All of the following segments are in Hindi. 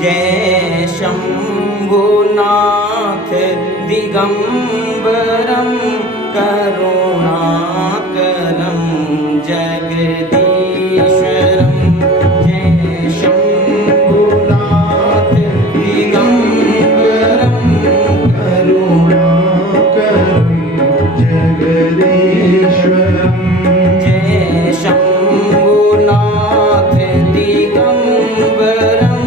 जय शंभुनाथ दिगंबरम करुणाकरम जगदीश्वरम। जय शंभुनाथ दिगंबरम करुणाकरम जगदीश्वरम। जय शंभुनाथ दिगंबरम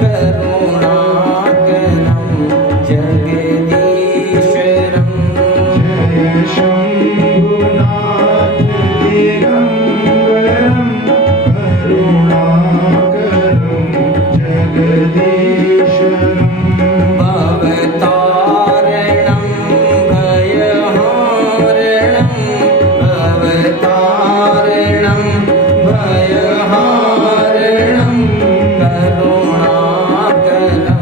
करुणाकरम जगदीश्वरम। जय शंभुनाथ दिगंबरम करुणाकरम जगदीश्वरम। भवतारणं भयहारणं भवतारणं भयहारणं करुणाकरं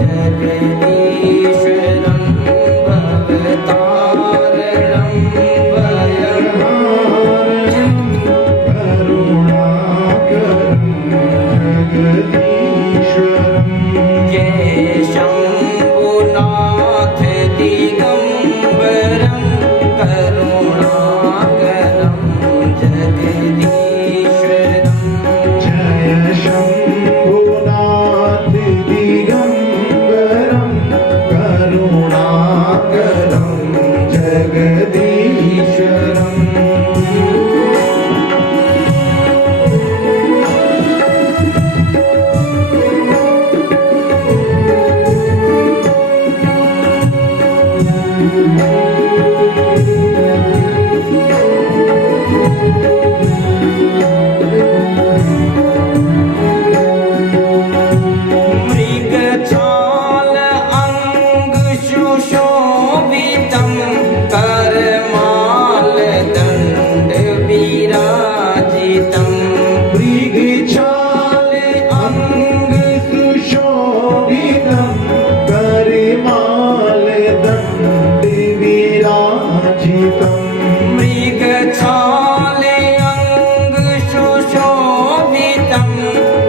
जगदीश्वरं। भवतारणं भयहारणं करुणाकरं जगदीश्वरं। जय शंभुनाथ दिगंबरं करुणाकरं जगदीश्वरं। जय शंभुनाथ दिगंबरं करुणाकरं जगदीश्वरं। मृगछाल अंग सुशोभितं करमाल दंड विराजितं। मृगछाल अंग सुशोभितं करमाल दंड विराजितं। मृगछाल अंग सुशोभितं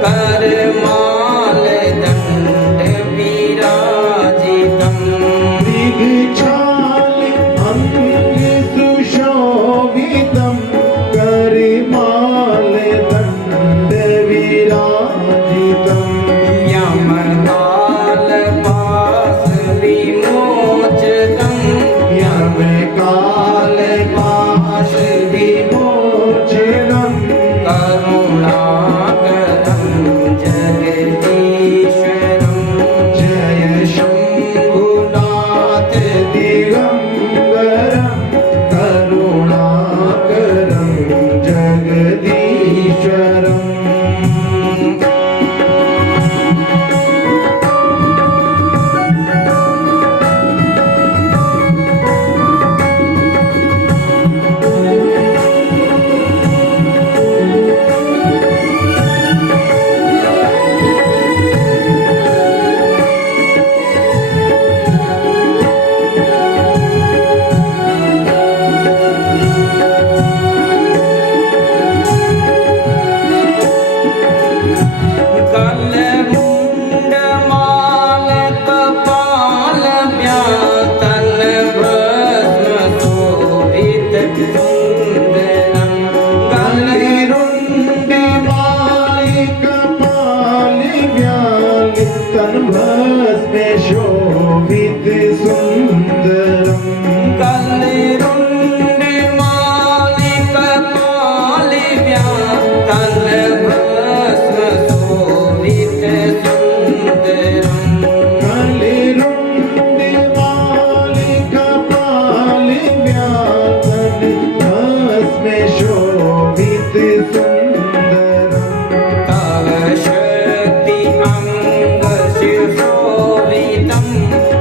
करमाल दंड विराजितं। मृगछाल अंग सुशोभितं करमाल दंड विराजितं। यमकाल पाश विमोचनं यमकाल पाश विमोचनं करुणाकरं जगदीश्वरं। जय शंभुनाथ दिगंबरं करुणाकरं जगदीश्वरं। गलमुंडमाल कपाल व्यातन भस्म शोभित सुंदरं। गलरुंडमाल कपाल व्यातन भस्म शोभित सुंदरं। गलरुंडमाल कपाल व्यातन भस्म शोभित सुंदरं। गलरुंडमाल कपाल व्यातन भस्म शोभित सुंदरं। तव शक्ति अंग सुशोभितं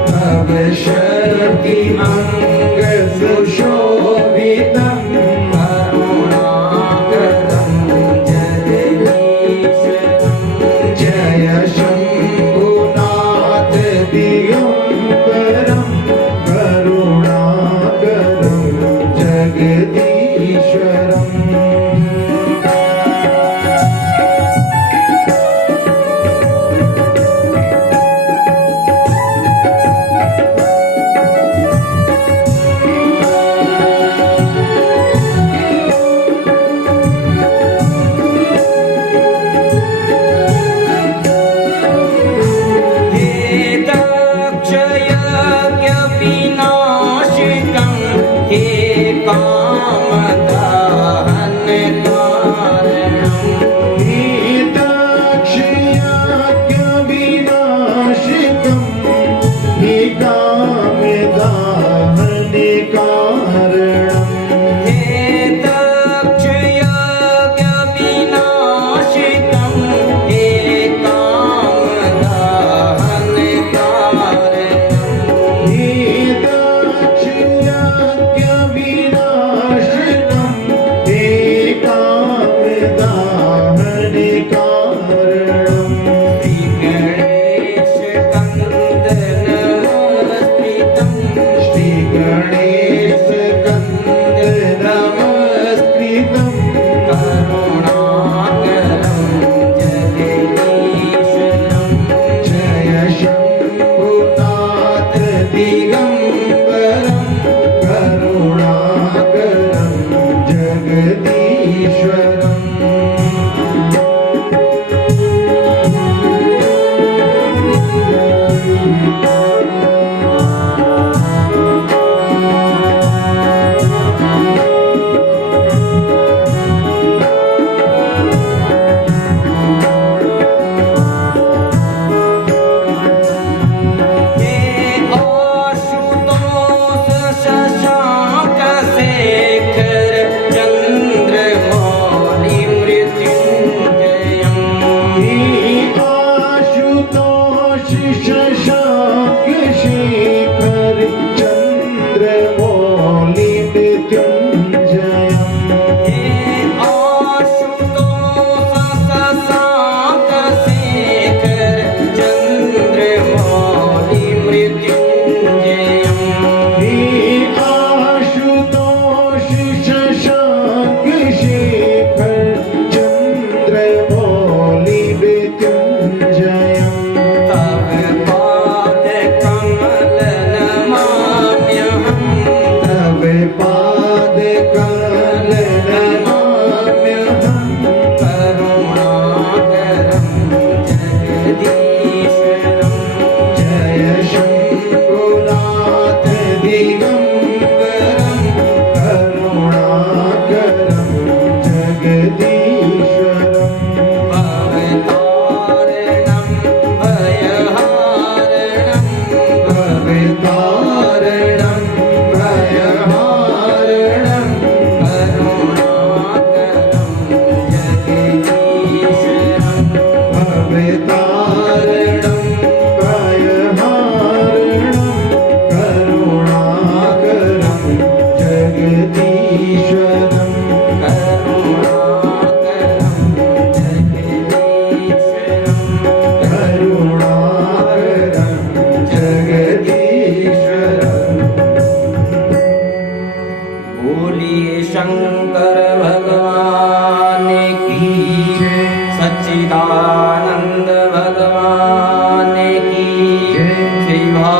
तव शक्ति अंग सुशोभितं करुणाकरं जगदीश्वरं। जय शंभुनाथ दिगंबरं करुणाकरं जगदीश्वरं।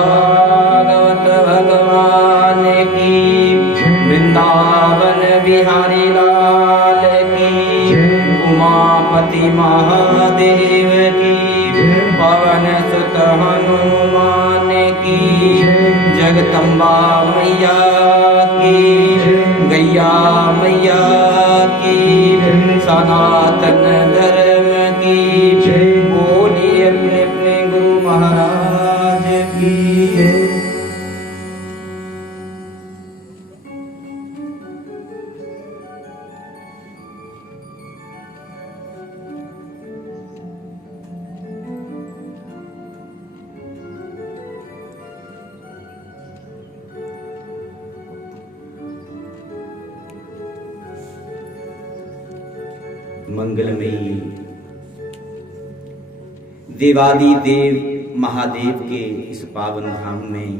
भागवत भगवान की, वृंदावन बिहारी लाल की, उमापति महादेव की, पवन सुत हनुमान की, जगदम्बा मैया की, गैया मैया की, सनातन धर्म की, बोलिए अपने अपने गुरु महाराज की। मंगलमयी देवादि देव महादेव के इस पावन धाम में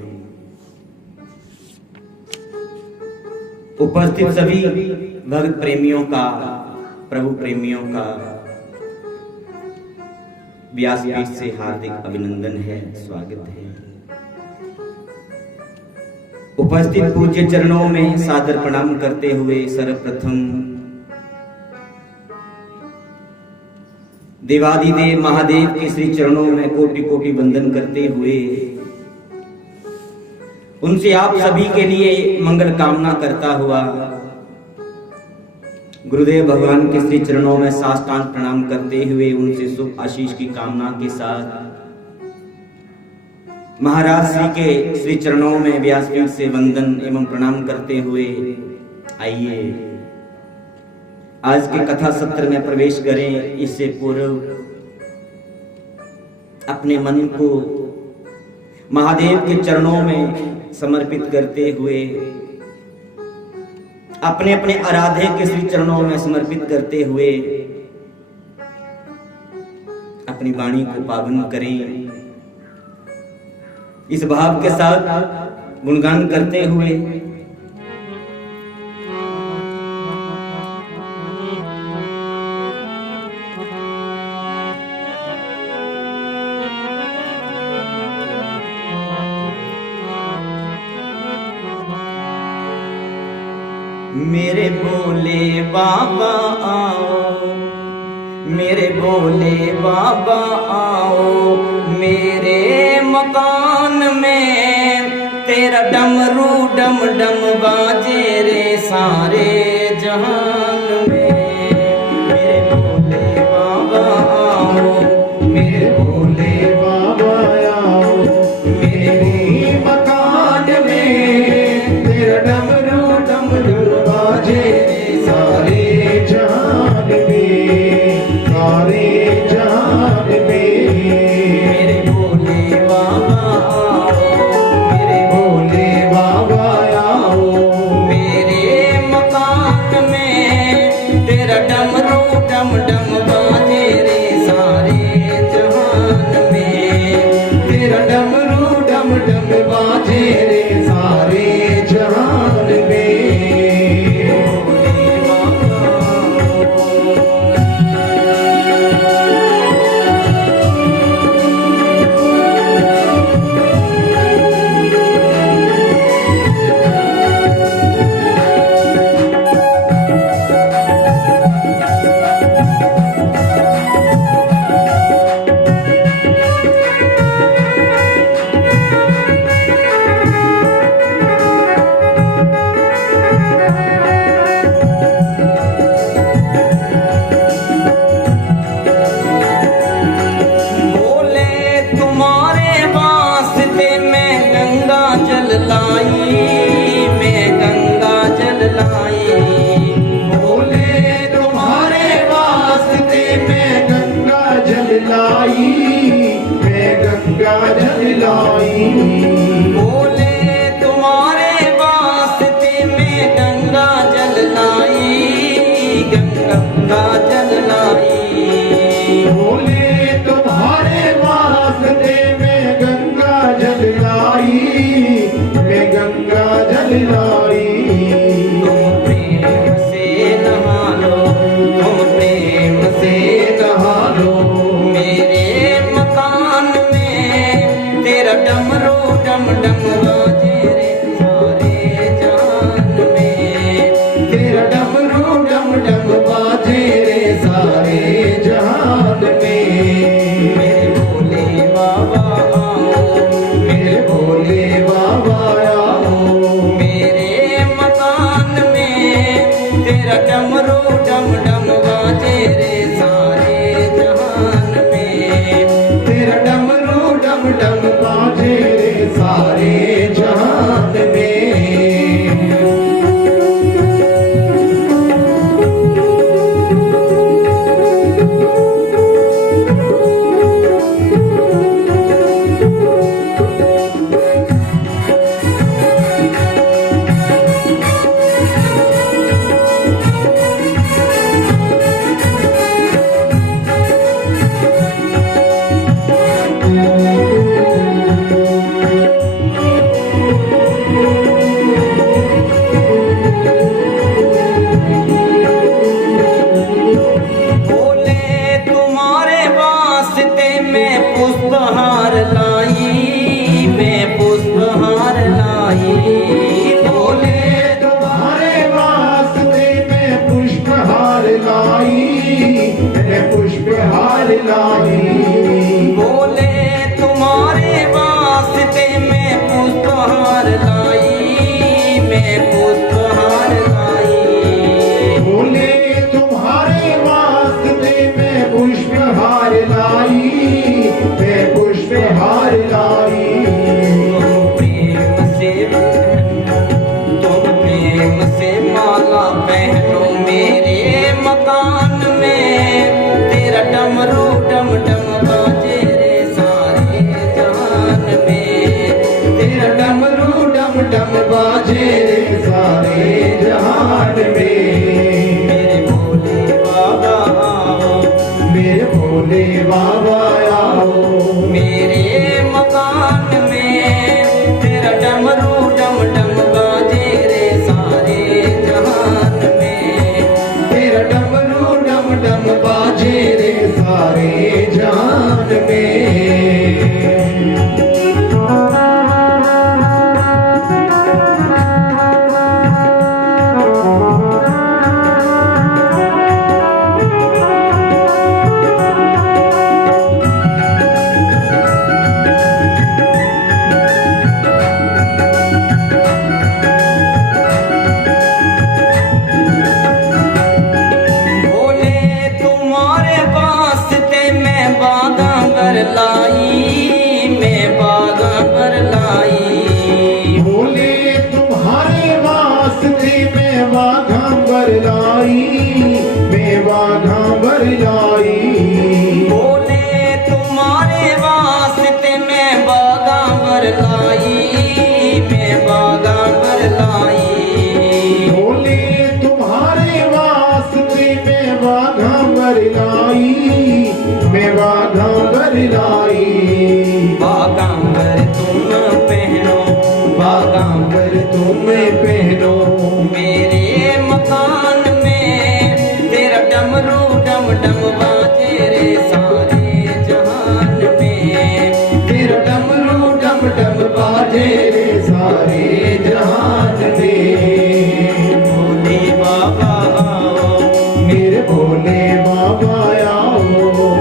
उपस्थित सभी भक्त प्रेमियों का, प्रभु प्रेमियों का व्यासपीठ से हार्दिक अभिनंदन है, स्वागत है। उपस्थित पूज्य चरणों में सादर प्रणाम करते हुए सर्वप्रथम देवादिदेव महादेव के श्री चरणों में कोटि कोटि वंदन करते हुए उनसे आप सभी के लिए मंगल कामना करता हुआ गुरुदेव भगवान के श्री चरणों में साष्टांग प्रणाम करते हुए उनसे शुभ आशीष की कामना के साथ महाराज श्री के श्री चरणों में व्यासपीठ से वंदन एवं प्रणाम करते हुए आइए आज के कथा सत्र में प्रवेश करें। इससे पूर्व अपने मन को महादेव के चरणों में समर्पित करते हुए, अपने अपने आराध्य के श्री चरणों में समर्पित करते हुए अपनी वाणी को पावन करें। इस भाव के साथ गुणगान करते हुए मेरे भोले बाबा आओ, मेरे भोले बाबा आओ, मेरे मकान में तेरा डमरू डम डम बाजे रे सारे जहान में। मेरे भोले बाबा आओ, मेरे भोले बाबा आओ, मेरे मकान में तेरा डमरू डम डम बाजे सारे जहान में, सारे जहान में। मेरे भोले बाबा आओ, मेरे भोले बाबा आओ, मेरे मकान में तेरा डमरू डम डम बाजे रे सारे जहान में, तेरा डमरू डम डम बाजे रे सारे जहान में। बोले तुम्हारे वास्ते में गंगा जल लाई, गंगा जल लाई। बोले तुम्हारे वास्ते में गंगा जल लाई, मैं गंगा जल लाई। तुम प्रेम से नहा लो, तुम प्रेम से नहा लो, मेरे मकान में तेरा डमरू डम बोले तुम्हारे वास्ते मैं पुष्पहार लाई, मैं पुष्पहार लाई। बोले तुम्हारे वास्ते मैं पुष्पहार लाई, मैं पुष्पहार लाई। बोले तुम्हारे वास्ते मैं पुष्पहार लाई, मैं पुष्पहार लाई। तुम प्रेम से माला पहनो मेरे मकान में, तेरा डमरू डम डम बाजे रे सारे जहान में, तेरा डमरू डम डम बाजे रे सारे जहान में। मेरे भोले बाबा आओ, मेरे भोले बाबा आओ, मेरे मकान में तेरा डमरू डम डम बाजे रे सारे जहान में, तेरा डमरू डम डम बाजे रे सारे जहान में। भोले तुम्हारे वास्ते मैं बागा पर लाई, मैं बागा पर लाई। भोले तुम्हारे वास्ते मैं वाघांबर लाई, मैं वाघांबर लाई। बोले तुम्हारे वास्ते मैं बागा पर लाई, मैं बागा पर लाई। भोले तुम्हारे वास्ते मैं वाघांबर लाई, मैं वाघांबर लाई। बागांबर तुम पहनो, वाघांबर तुम्हें पहनो, मेरे मकान में तेरा डमरू डम डम बाजे रे सारे जहान में, तेरा डमरू डम डम बाजे रे सारे जहान में। भोले बाबा आओ, मेरे भोले बाबा आओ,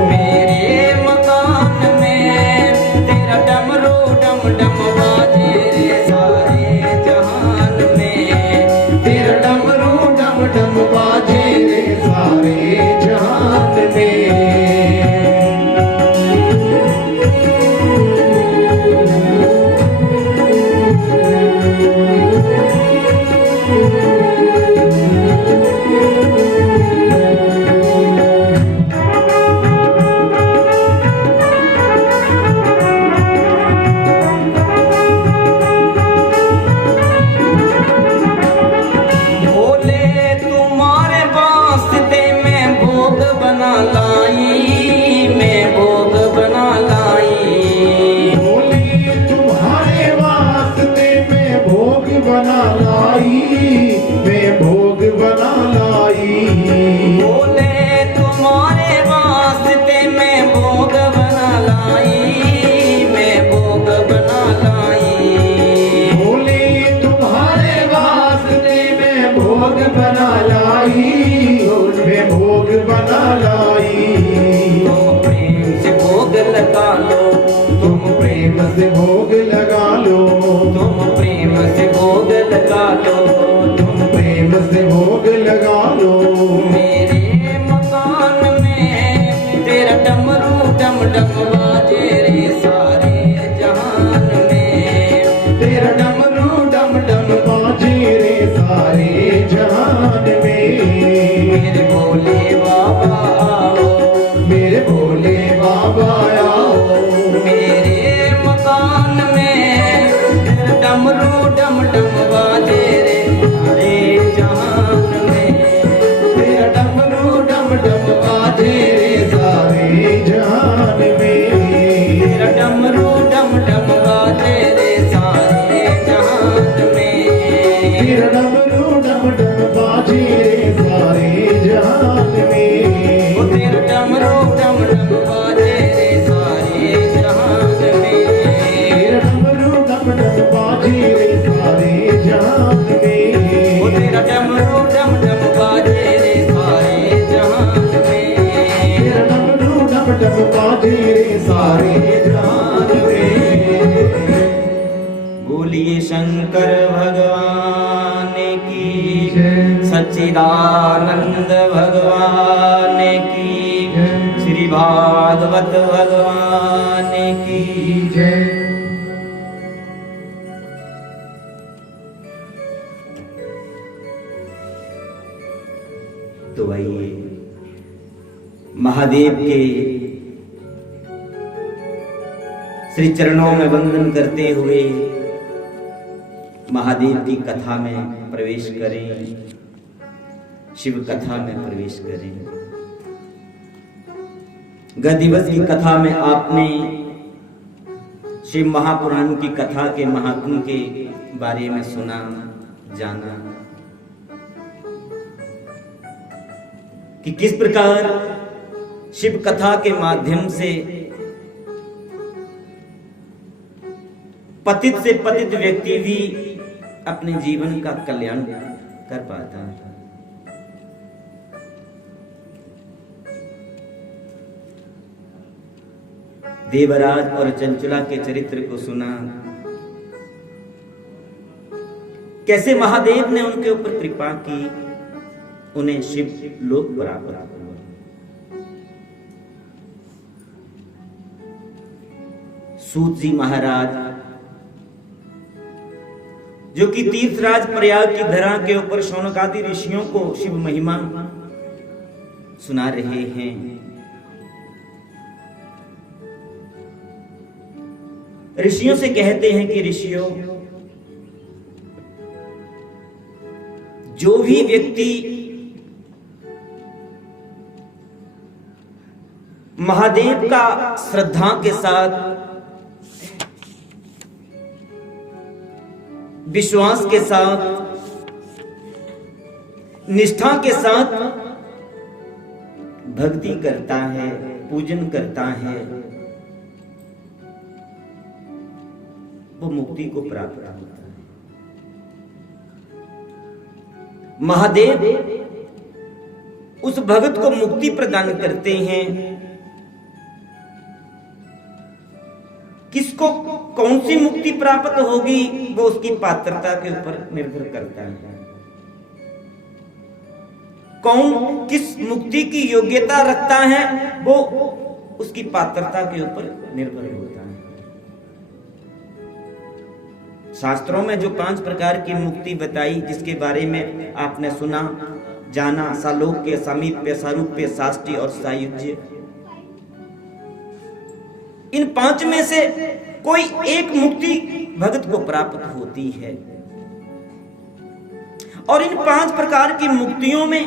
मेरे मकान में तेरा डमरू डम डम बाजे रे सारे जहान में, तेरा डमरू डम डम बाजे रे सारे जहान में। भोले तुम्हारे वास्ते मैं भोग बना लाई, मैं भोग बना लाई। भोले तुम्हारे वास्ते मैं भोग बना लाई, मैं भोग बना लाई। भोले तुम्हारे वास्ते मैं भोग बना लाई, मैं भोग बना लाई। भोले तुम्हारे वास्ते मैं भोग बना लाई, मैं भोग बना लाई। तुम प्रेम से भोग लगा लो, तुम प्रेम से भोग लगा लो, तुम प्रेम से भोग लगा लो, तुम प्रेम से भोग लगा लो। मेरे मकान में तेरा डमरू डम डम बाजे रे सारे जहान में, तेरा डमरू डम डम बाजे रे सारे जहान में। मेरे भोले बाबा आओ, मेरे भोले बाबा आओ, मेरे मकान में तेरा डमरू डम डम बाजे रे सारे जहान में। बोलिए शंकर भगवान की, जय। सच्चिदानंद भगवान की, श्री भागवत भगवान की जय। तो आइए महादेव के श्री चरणों में वंदन करते हुए महादेव की कथा में प्रवेश करें, शिव कथा में प्रवेश करें। गत दिवस की कथा में आपने शिव महापुराण की कथा के महात्म्य के बारे में सुना, जाना कि किस प्रकार शिव कथा के माध्यम से पतित से पतित व्यक्ति भी अपने जीवन का कल्याण कर पाता है। देवराज और चंचला के चरित्र को सुना, कैसे महादेव ने उनके ऊपर कृपा की, उन्हें शिव लोक प्राप्त हुआ। सूत जी महाराज जो कि तीर्थराज प्रयाग की धरा के ऊपर शौनकादि ऋषियों को शिव महिमा सुना रहे हैं, ऋषियों से कहते हैं कि ऋषियों, जो भी व्यक्ति महादेव का श्रद्धा के साथ, विश्वास के साथ, निष्ठा के साथ भक्ति करता है, पूजन करता है, वो मुक्ति को प्राप्त होता है। महादेव उस भक्त को मुक्ति प्रदान करते हैं। किसको कौन सी मुक्ति प्राप्त होगी वो उसकी पात्रता के ऊपर निर्भर करता है। कौन किस मुक्ति की योग्यता रखता है वो उसकी पात्रता के ऊपर निर्भर होता है। शास्त्रों में जो 5 प्रकार की मुक्ति बताई, जिसके बारे में आपने सुना, जाना, सालोक्य, सामीप्य, सारूप्य, साष्टी और सायुज्य, इन 5 में से कोई एक मुक्ति भक्त को प्राप्त होती है। और इन 5 प्रकार की मुक्तियों में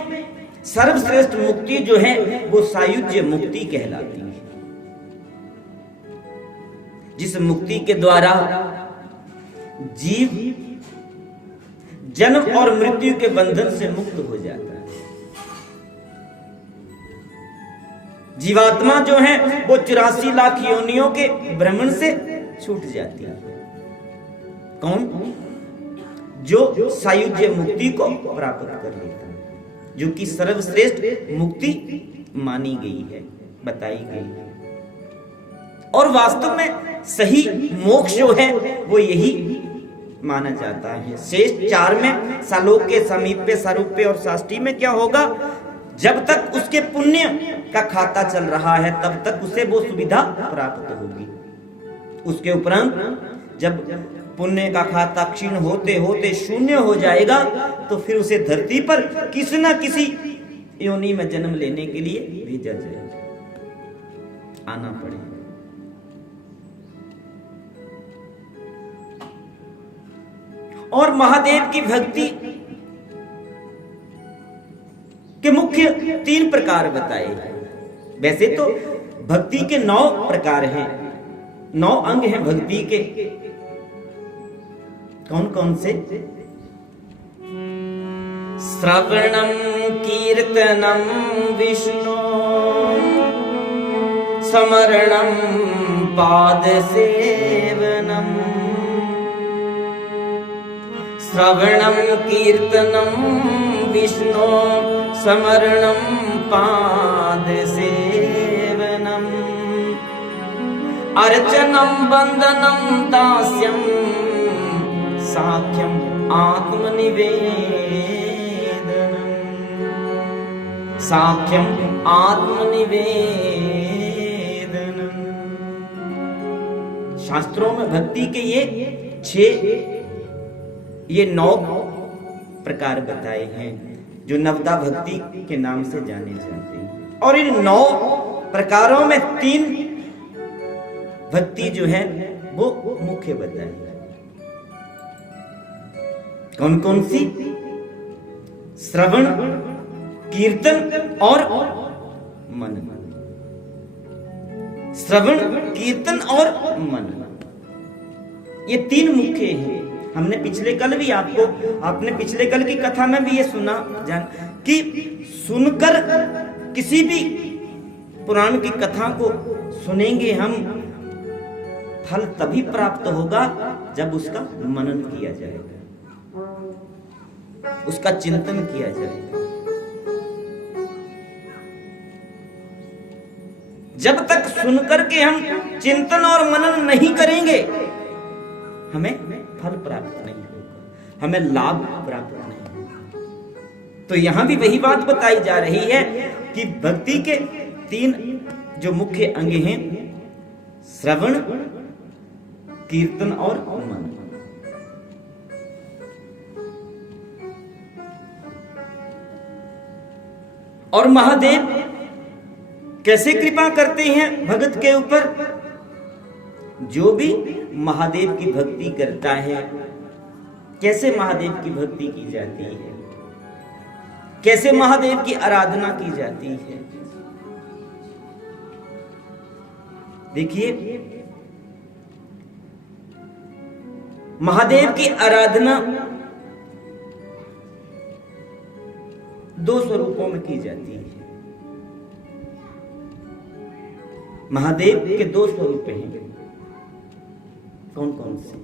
सर्वश्रेष्ठ मुक्ति जो है वो सायुज्य मुक्ति कहलाती है, जिस मुक्ति के द्वारा जीव जन्म और मृत्यु के बंधन से मुक्त हो जाता है। जीवात्मा जो है वो 84 लाख योनियों के भ्रमण से छूट जाती है। कौन? जो सायुज्य मुक्ति को प्राप्त कर लेता है, जो कि सर्वश्रेष्ठ मुक्ति मानी गई है, बताई गई है। और वास्तव में सही मोक्ष जो है वो यही माना जाता है। शेष 4 में सालोक्य, समीप्य, सारूप्य और साष्टी में क्या होगा? जब तक उसके पुण्य का खाता चल रहा है तब तक उसे वो सुविधा प्राप्त होगी। उसके उपरांत जब पुण्य का खाता क्षीण होते होते शून्य हो जाएगा तो फिर उसे धरती पर किसी न किसी योनि में जन्म लेने के लिए भेजा जाएगा, आना पड़ेगा। और महादेव की भक्ति के मुख्य 3 प्रकार बताए हैं। वैसे तो भक्ति के 9 प्रकार हैं, 9 अंग हैं भक्ति के। कौन कौन से? श्रवणम कीर्तनम विष्णु, स्मरणम पाद सेवनम। श्रवणम कीर्तनम विष्णु, स्मरणम पाद सेवनम। अर्चनम वंदनम दास्यम, आत्मनिवेदनम् साख्यम आत्मनिवेदनम्। शास्त्रों में भक्ति के ये 9 प्रकार बताए हैं जो नवदा भक्ति के नाम से जाने जाते हैं। और इन 9 प्रकारों में 3 भक्ति जो है वो मुख्य बताई। कौन कौन सी? श्रवण, कीर्तन और मनन। श्रवण, कीर्तन और मनन, ये 3 मुख्य हैं। हमने पिछले कल भी आपने पिछले कल की कथा में भी ये सुना कि सुनकर किसी भी पुराण की कथा को सुनेंगे हम, फल तभी प्राप्त होगा जब उसका मनन किया जाएगा, उसका चिंतन किया जाएगा। जब तक सुनकर के हम चिंतन और मनन नहीं करेंगे हमें फल प्राप्त नहीं होगा, हमें लाभ प्राप्त नहीं होगा। तो यहां भी वही बात बताई जा रही है कि भक्ति के 3 जो मुख्य अंग हैं, श्रवण, कीर्तन और मनन। और महादेव कैसे कृपा करते हैं भगत के ऊपर? जो भी महादेव की भक्ति करता है, कैसे महादेव की भक्ति की जाती है, कैसे महादेव की आराधना की जाती है। देखिए, महादेव की आराधना 2 स्वरूपों में की जाती है। महादेव के 2 स्वरूप हैं। कौन कौन से?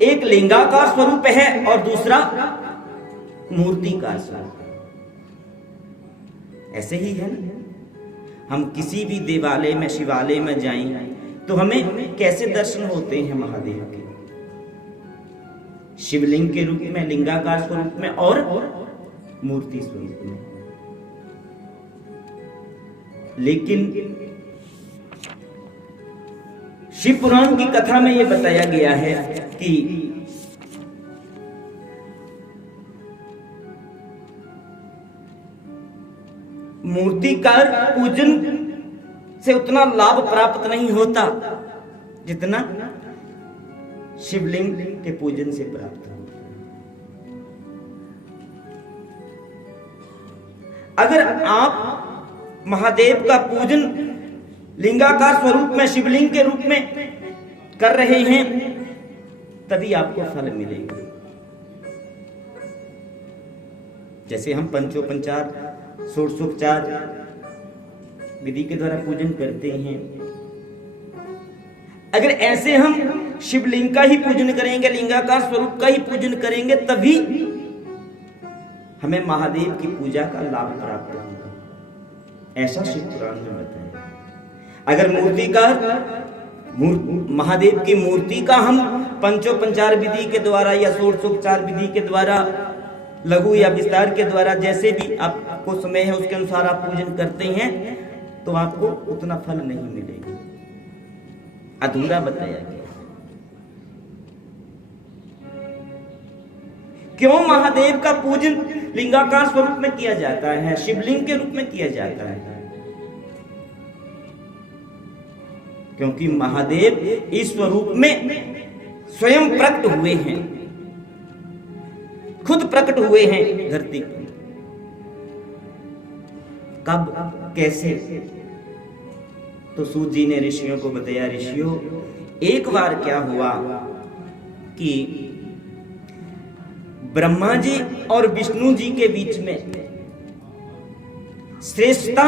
एक लिंगाकार स्वरूप है और दूसरा मूर्तिकार स्वरूप। ऐसे ही है ना, हम किसी भी देवालय में, शिवालय में जाएं तो हमें कैसे दर्शन होते हैं महादेव के? शिवलिंग के रूप में, लिंगाकार स्वरूप में और मूर्ति स्वरूप में। लेकिन शिव पुराण की कथा में यह बताया गया है कि मूर्तिकार पूजन से उतना लाभ प्राप्त नहीं होता जितना शिवलिंग के पूजन से प्राप्त होता है। अगर आप महादेव का पूजन लिंगाकार स्वरूप में, शिवलिंग के रूप में कर रहे हैं, तभी आपको फल मिलेगा। जैसे हम पंचोपचार, षोडशोपचार विधि के द्वारा पूजन करते हैं, अगर ऐसे हम शिवलिंग का ही पूजन करेंगे, लिंगाकार स्वरूप का ही पूजन करेंगे, तभी हमें महादेव की पूजा का लाभ प्राप्त होगा। ऐसा शिव पुराण में बताया। अगर मूर्तिकार महादेव की मूर्ति का हम पंचोपचार विधि के द्वारा या षोडशोपचार विधि के द्वारा, लघु या विस्तार के द्वारा, जैसे भी आपको समय है उसके अनुसार आप पूजन करते हैं, तो आपको उतना फल नहीं मिलेगा, अधूरा बताया गया। क्यों महादेव का पूजन लिंगाकार स्वरूप में किया जाता है, शिवलिंग के रूप में किया जाता है? क्योंकि महादेव इस स्वरूप में स्वयं प्रकट हुए हैं, खुद प्रकट हुए हैं धरती पर। कब, कैसे? तो सूत जी ने ऋषियों को बताया, ऋषियों, एक बार क्या हुआ कि ब्रह्मा जी और विष्णु जी के बीच में श्रेष्ठता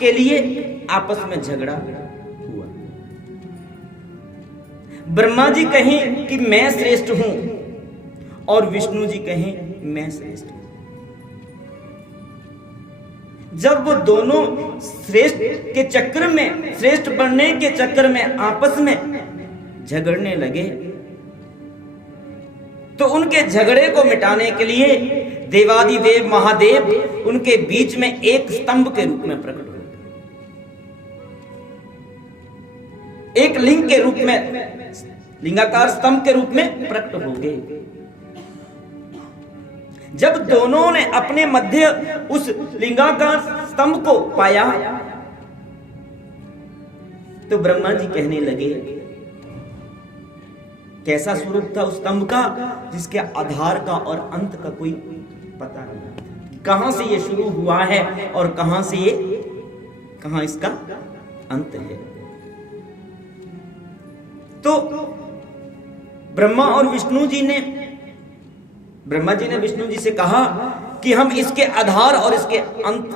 के लिए आपस में झगड़ा हुआ। ब्रह्मा जी कहें कि मैं श्रेष्ठ हूं और विष्णु जी कहें मैं श्रेष्ठ हूं। जब वो दोनों श्रेष्ठ के चक्कर में, श्रेष्ठ बनने के चक्कर में आपस में झगड़ने लगे, तो उनके झगड़े को मिटाने के लिए देवादिदेव महादेव उनके बीच में एक स्तंभ के रूप में प्रकट हुए, एक लिंग के रूप में, लिंगाकार स्तंभ के रूप में प्रकट हो गए। जब दोनों ने अपने मध्य उस लिंगाकार स्तंभ को पाया तो ब्रह्मा जी कहने लगे, कैसा स्वरूप था उस स्तंभ का जिसके आधार का और अंत का कोई पता नहीं, कहां से ये शुरू हुआ है और कहां से ये, कहां इसका अंत है। तो ब्रह्मा और विष्णु जी ने, ब्रह्मा जी ने विष्णु जी से कहा कि हम इसके आधार और इसके अंत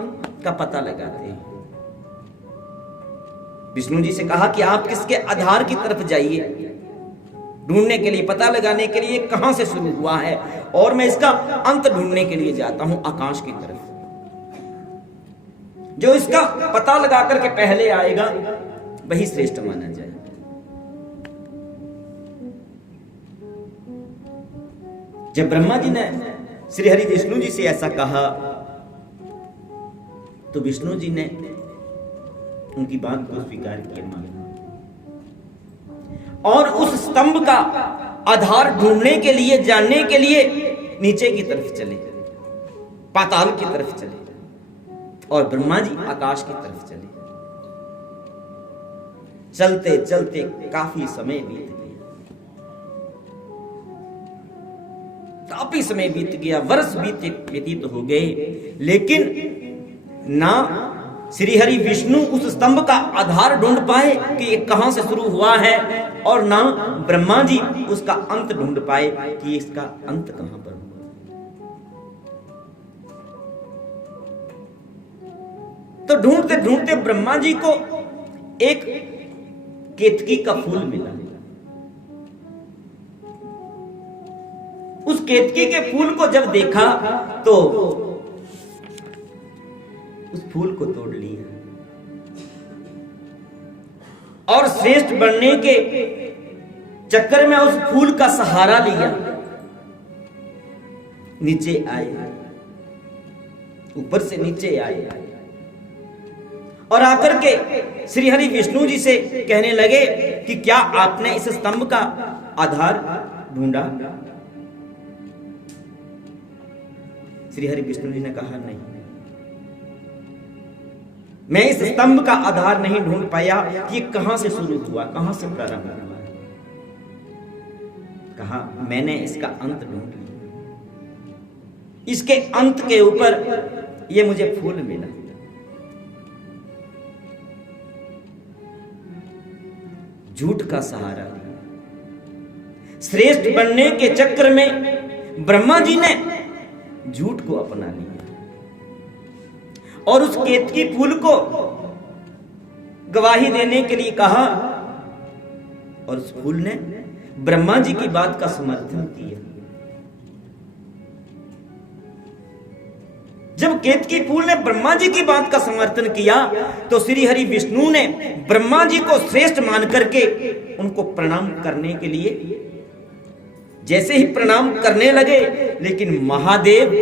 का पता लगाते हैं। विष्णु जी से कहा कि आप किसके आधार की तरफ जाइए ढूंढने के लिए, पता लगाने के लिए कहां से शुरू हुआ है, और मैं इसका अंत ढूंढने के लिए जाता हूं आकाश की तरफ। जो इसका पता लगा करके पहले आएगा वही श्रेष्ठ माना जाए। जब ब्रह्मा जी ने श्री हरि विष्णु जी से ऐसा कहा तो विष्णु जी ने उनकी बात को स्वीकार किया, माना, और उस स्तंभ का आधार ढूंढने के लिए, जानने के लिए नीचे की तरफ चले, पाताल की तरफ चले, और ब्रह्मा जी आकाश की तरफ चले। चलते चलते काफी समय बीत गया, काफी समय बीत गया, वर्ष व्यतीत हो गए, लेकिन ना श्री हरि विष्णु उस स्तंभ का आधार ढूंढ पाए कि ये कहां से शुरू हुआ है, और ना ब्रह्मा जी उसका अंत ढूंढ पाए कि इसका अंत कहां पर हुआ। तो ढूंढते ढूंढते ब्रह्मा जी को एक केतकी का फूल मिला। उस केतकी के फूल को जब देखा तो उस फूल को तोड़ लिया और श्रेष्ठ बनने के चक्कर में उस फूल का सहारा लिया, नीचे आए, ऊपर से नीचे आए, और आकर के श्री हरि विष्णु जी से कहने लगे कि क्या आपने इस स्तंभ का आधार ढूंढा? श्री हरि विष्णु जी ने कहा, नहीं, मैं इस स्तंभ का आधार नहीं ढूंढ पाया कि कहां से शुरू हुआ, कहां से प्रारंभ हुआ। कहा, मैंने इसका अंत ढूंढ लिया, इसके अंत के ऊपर ये मुझे फूल मिला। झूठ का सहारा लिया, श्रेष्ठ बनने के चक्कर में ब्रह्मा जी ने झूठ को अपना लिया और उस केतकी फूल को गवाही देने के लिए कहा, और उस फूल ने ब्रह्मा जी की बात का समर्थन किया। जब केतकी फूल ने ब्रह्मा जी की बात का समर्थन किया तो श्री हरि विष्णु ने ब्रह्मा जी को श्रेष्ठ मान करके उनको प्रणाम करने के लिए जैसे ही प्रणाम करने लगे, लेकिन महादेव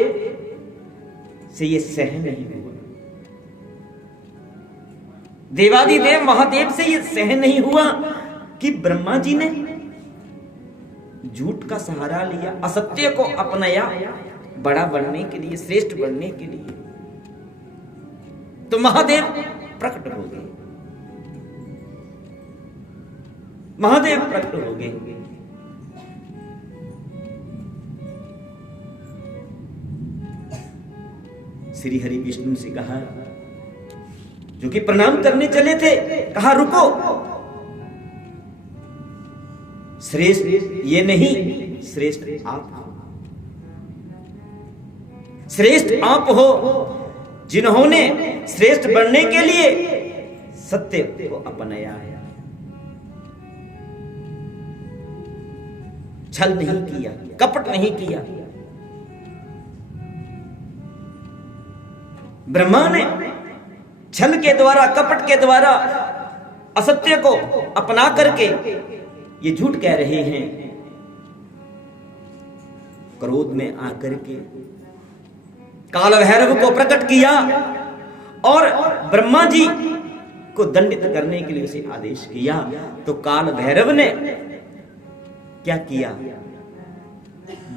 से ये सहन नहीं हुआ। देवादिदेव महादेव से ये सहन नहीं हुआ कि ब्रह्मा जी ने झूठ का सहारा लिया, असत्य को अपनाया बड़ा बनने के लिए, श्रेष्ठ बनने के लिए। तो महादेव प्रकट हो गए, महादेव प्रकट हो गए। श्री हरि विष्णु से कहा, जो कि प्रणाम करने चले थे, कहा रुको, श्रेष्ठ ये नहीं, श्रेष्ठ आप हो। श्रेष्ठ आप हो जिन्होंने श्रेष्ठ बनने के लिए सत्य को अपनाया है, छल नहीं किया, कपट नहीं किया। ब्रह्मा ने छल के द्वारा, कपट के द्वारा असत्य को अपना करके ये झूठ कह रहे हैं क्रोध में आकर के काल भैरव को प्रकट किया और ब्रह्मा जी को दंडित करने के लिए उसे आदेश किया। तो काल भैरव ने क्या किया,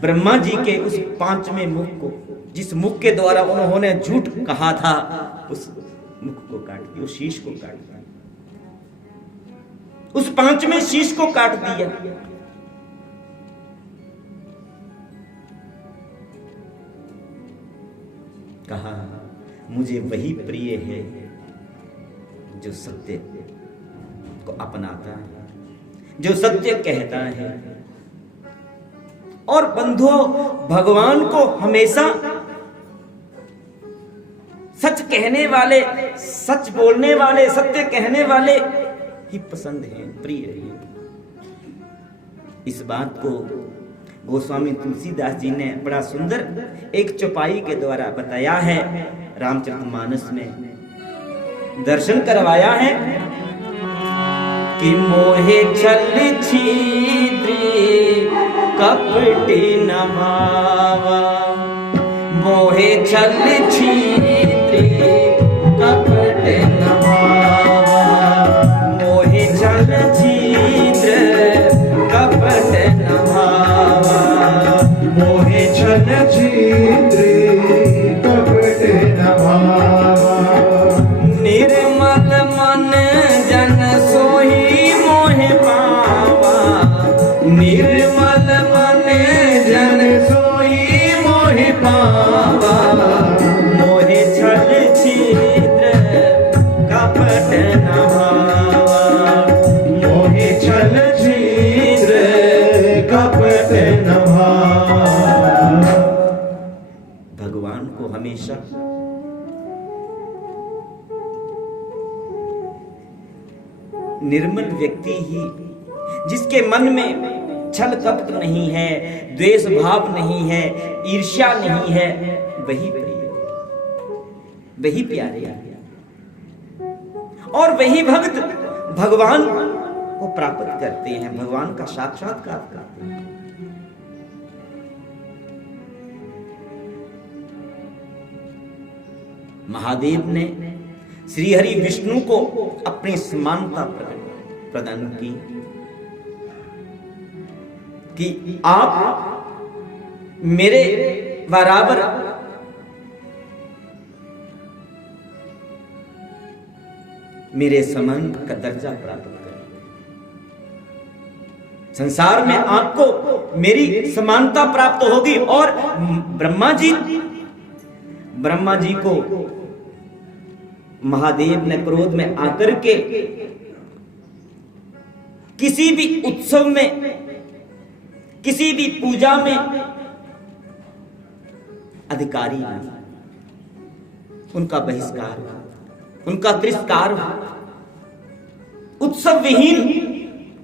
ब्रह्मा जी के उस पांचवें मुख को, जिस मुख के द्वारा उन्होंने झूठ कहा था, उस मुख को काट दिया, उस शीश को काट दिया, उस पांचवें शीश को काट दिया। कहा मुझे वही प्रिय है जो सत्य को अपनाता है, जो सत्य कहता है। और बंधुओं, भगवान को हमेशा सच कहने वाले, सच बोलने वाले, सत्य कहने वाले ही पसंद हैं, प्रिय हैं। इस बात को गोस्वामी तुलसीदास जी ने बड़ा सुंदर एक चौपाई के द्वारा बताया है, रामचरितमानस में दर्शन करवाया है कि मोहे छल छिद्री कपटी न भावा, मोहे छल छिद्री कपटी न भावा, मोहे छल छिद्र कपट न भावा, मोहे छल छिद्र कपट न भावा, निर्मल मन जन सोही मोहे पावा, निर्मल मन जन सोई मोहि पावा, मोहे छल छिद्र कपट न भावा, मोहि छल छिद्र कपट न भावा। भगवान को हमेशा निर्मल व्यक्ति ही, जिसके मन में छल कपट नहीं है, द्वेष भाव नहीं है, ईर्ष्या नहीं है, वही प्रिय, वही प्यारे और वही भक्त भगवान को प्राप्त करते हैं, भगवान का साक्षात्कार करते हैं। महादेव ने श्री हरि विष्णु को अपनी समानता प्रदान की कि आप मेरे बराबर मेरे समान का दर्जा प्राप्त करें। संसार में आपको मेरी समानता प्राप्त होगी। और ब्रह्मा जी को महादेव ने क्रोध में आकर के किसी भी उत्सव में, किसी भी पूजा में अधिकारी नहीं, उनका बहिष्कार, उनका तिरस्कार, उत्सव विहीन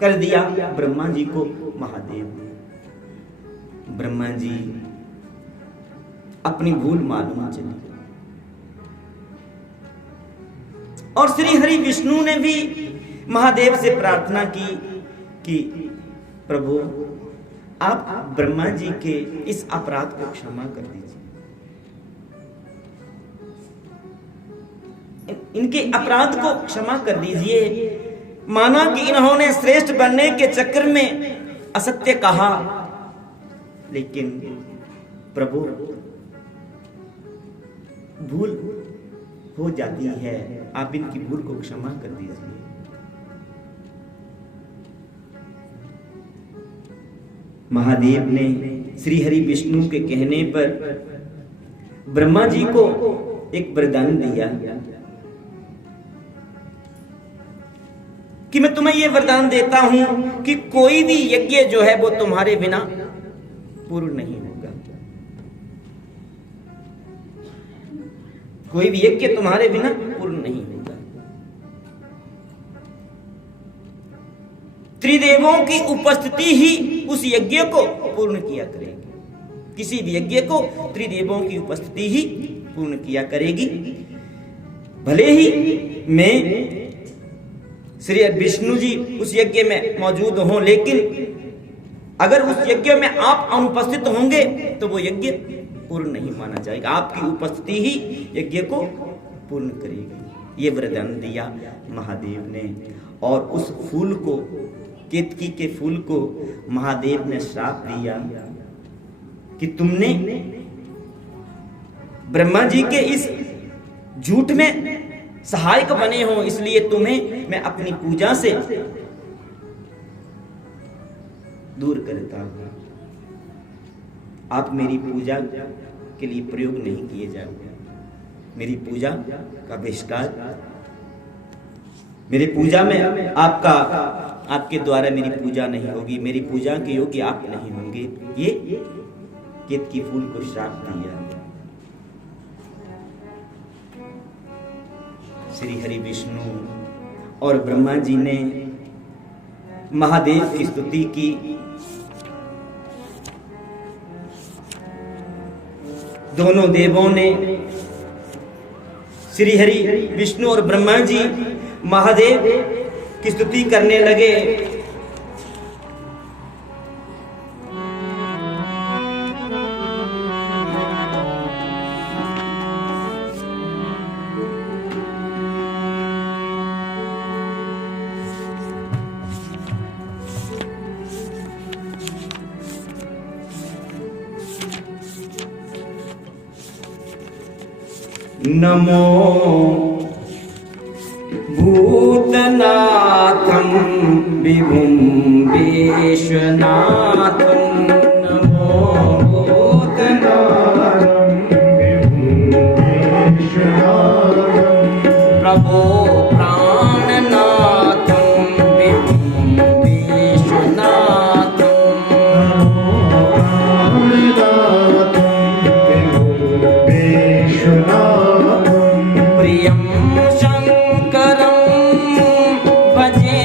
कर दिया ब्रह्मा जी को महादेव। ब्रह्मा जी अपनी भूल मालूम चली और श्री हरि विष्णु ने भी महादेव से प्रार्थना की कि प्रभु आप ब्रह्मा जी के इस अपराध को क्षमा कर दीजिए, इनके अपराध को क्षमा कर दीजिए। माना कि इन्होंने श्रेष्ठ बनने के चक्कर में असत्य कहा, लेकिन प्रभु भूल हो जाती है, आप इनकी भूल को क्षमा कर दीजिए। महादेव ने श्री हरि विष्णु के कहने पर ब्रह्मा जी को एक वरदान दिया कि मैं तुम्हें यह वरदान देता हूं कि कोई भी यज्ञ जो है वो तुम्हारे बिना पूर्ण नहीं होगा, कोई भी यज्ञ तुम्हारे बिना पूर्ण नहीं होगा। त्रिदेवों की उपस्थिति ही उस यज्ञ को पूर्ण किया करेगी, किसी भी यज्ञ को त्रिदेवों की उपस्थिति ही पूर्ण किया करेगी। भले ही मैं श्री विष्णु जी उस यज्ञ में मौजूद हों, लेकिन अगर उस यज्ञ में आप अनुपस्थित होंगे तो वो यज्ञ पूर्ण नहीं माना जाएगा। आपकी उपस्थिति ही यज्ञ को पूर्ण करेगी। ये वरदान दिया महादेव ने। और उस फूल को, केतकी के फूल को महादेव ने श्राप दिया कि तुमने ब्रह्मा जी के इस झूठ में सहायक बने हो, इसलिए तुम्हें मैं अपनी पूजा से दूर करता हूं। आप मेरी पूजा के लिए प्रयोग नहीं किए जाओगे। मेरी पूजा का बहिष्कार, मेरी पूजा में आपके द्वारा मेरी पूजा नहीं होगी, मेरी पूजा के योग्य आप नहीं होंगे। ये केतकी फूल को श्राप दिया। श्री हरि विष्णु और ब्रह्मा जी ने महादेव की स्तुति की। दोनों देवों ने, श्री हरि विष्णु और ब्रह्मा जी महादेव की स्तुति करने लगे। नमो भूतनाथं विभुं विश्वनाथं, नमो भूतनाथं विभुं विश्वनाथं, प्रभो प्राणनाथं विभुं विश्वनाथं, नमो प्राणनाथं विभुं विश्वनाथं, प्रियं शंकरं भजे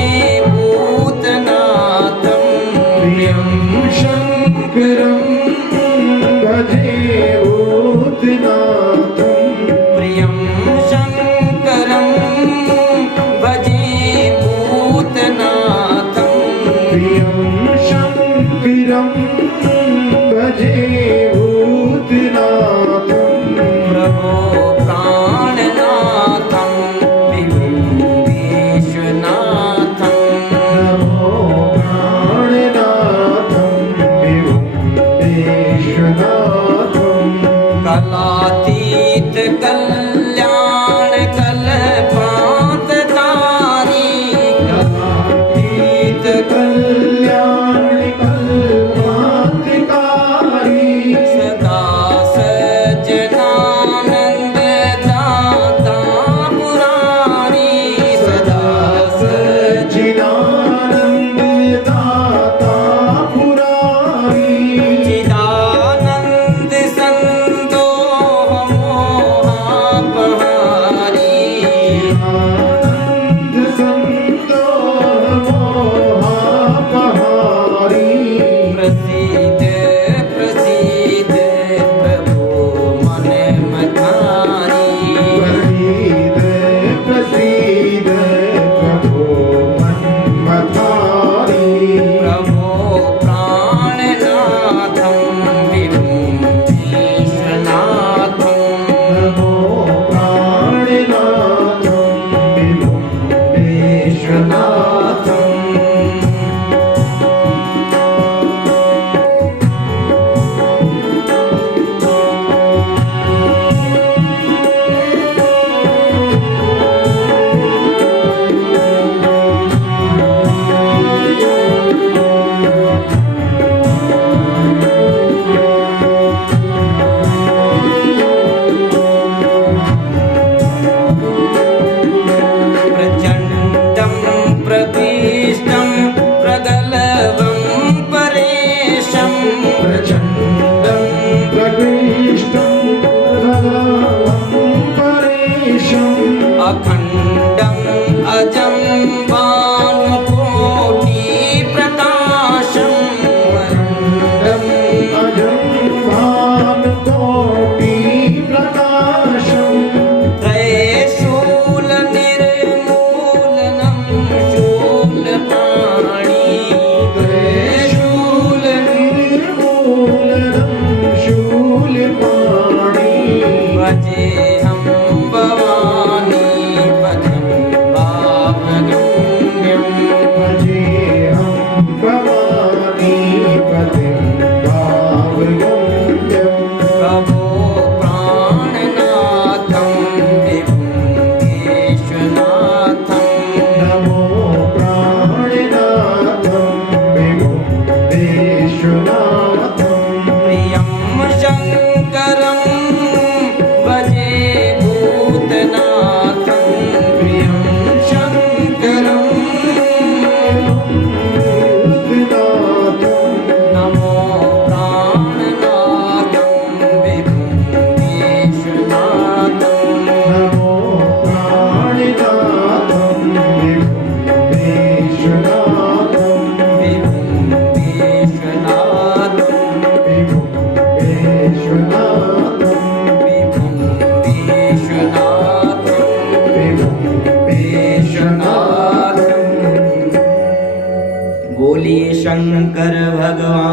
भूतनाथं, प्रियं शंकरं भजे भूतनाथं, प्रियं शंकरं भजे भूतनाथं, प्रियं शंकरं भजे भूतनाथं, प्रभो प्राणनाथं विभुं विश्वनाथं, नमो प्राणनाथं विभुं विश्वनाथं, कलातीत कल्याण कल्पांत तारी, कलातीत कल्याण कल्पांत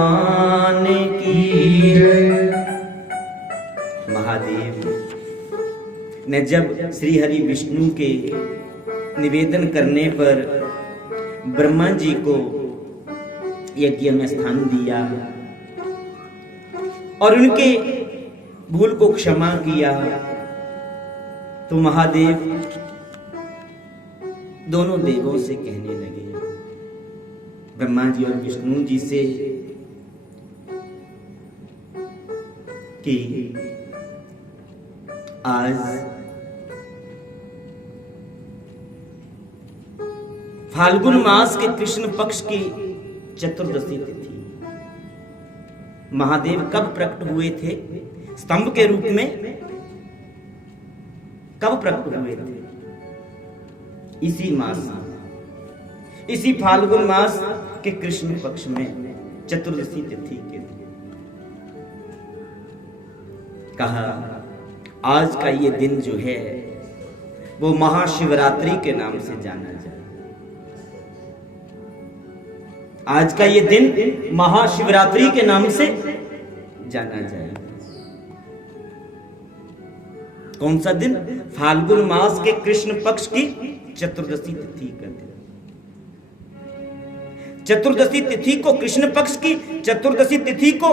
भगवान की जय। महादेव ने जब श्री हरि विष्णु के निवेदन करने पर ब्रह्मा जी को यज्ञ में स्थान दिया और उनके भूल को क्षमा किया, तो महादेव दोनों देवों से कहने लगे, ब्रह्मा जी और विष्णु जी से, कि आज फाल्गुन मास के कृष्ण पक्ष की चतुर्दशी तिथि, महादेव कब प्रकट हुए थे? स्तंभ के रूप में कब प्रकट हुए थे? इसी मास, इसी फाल्गुन मास के कृष्ण पक्ष में चतुर्दशी तिथि के दिन कहा आज का ये दिन जो है वो महाशिवरात्रि के नाम से जाना जाए। आज का ये दिन महाशिवरात्रि के नाम से जाना जाए। कौन सा दिन? फाल्गुन मास के कृष्ण पक्ष की चतुर्दशी तिथि का दिन। चतुर्दशी तिथि को, कृष्ण पक्ष की चतुर्दशी तिथि को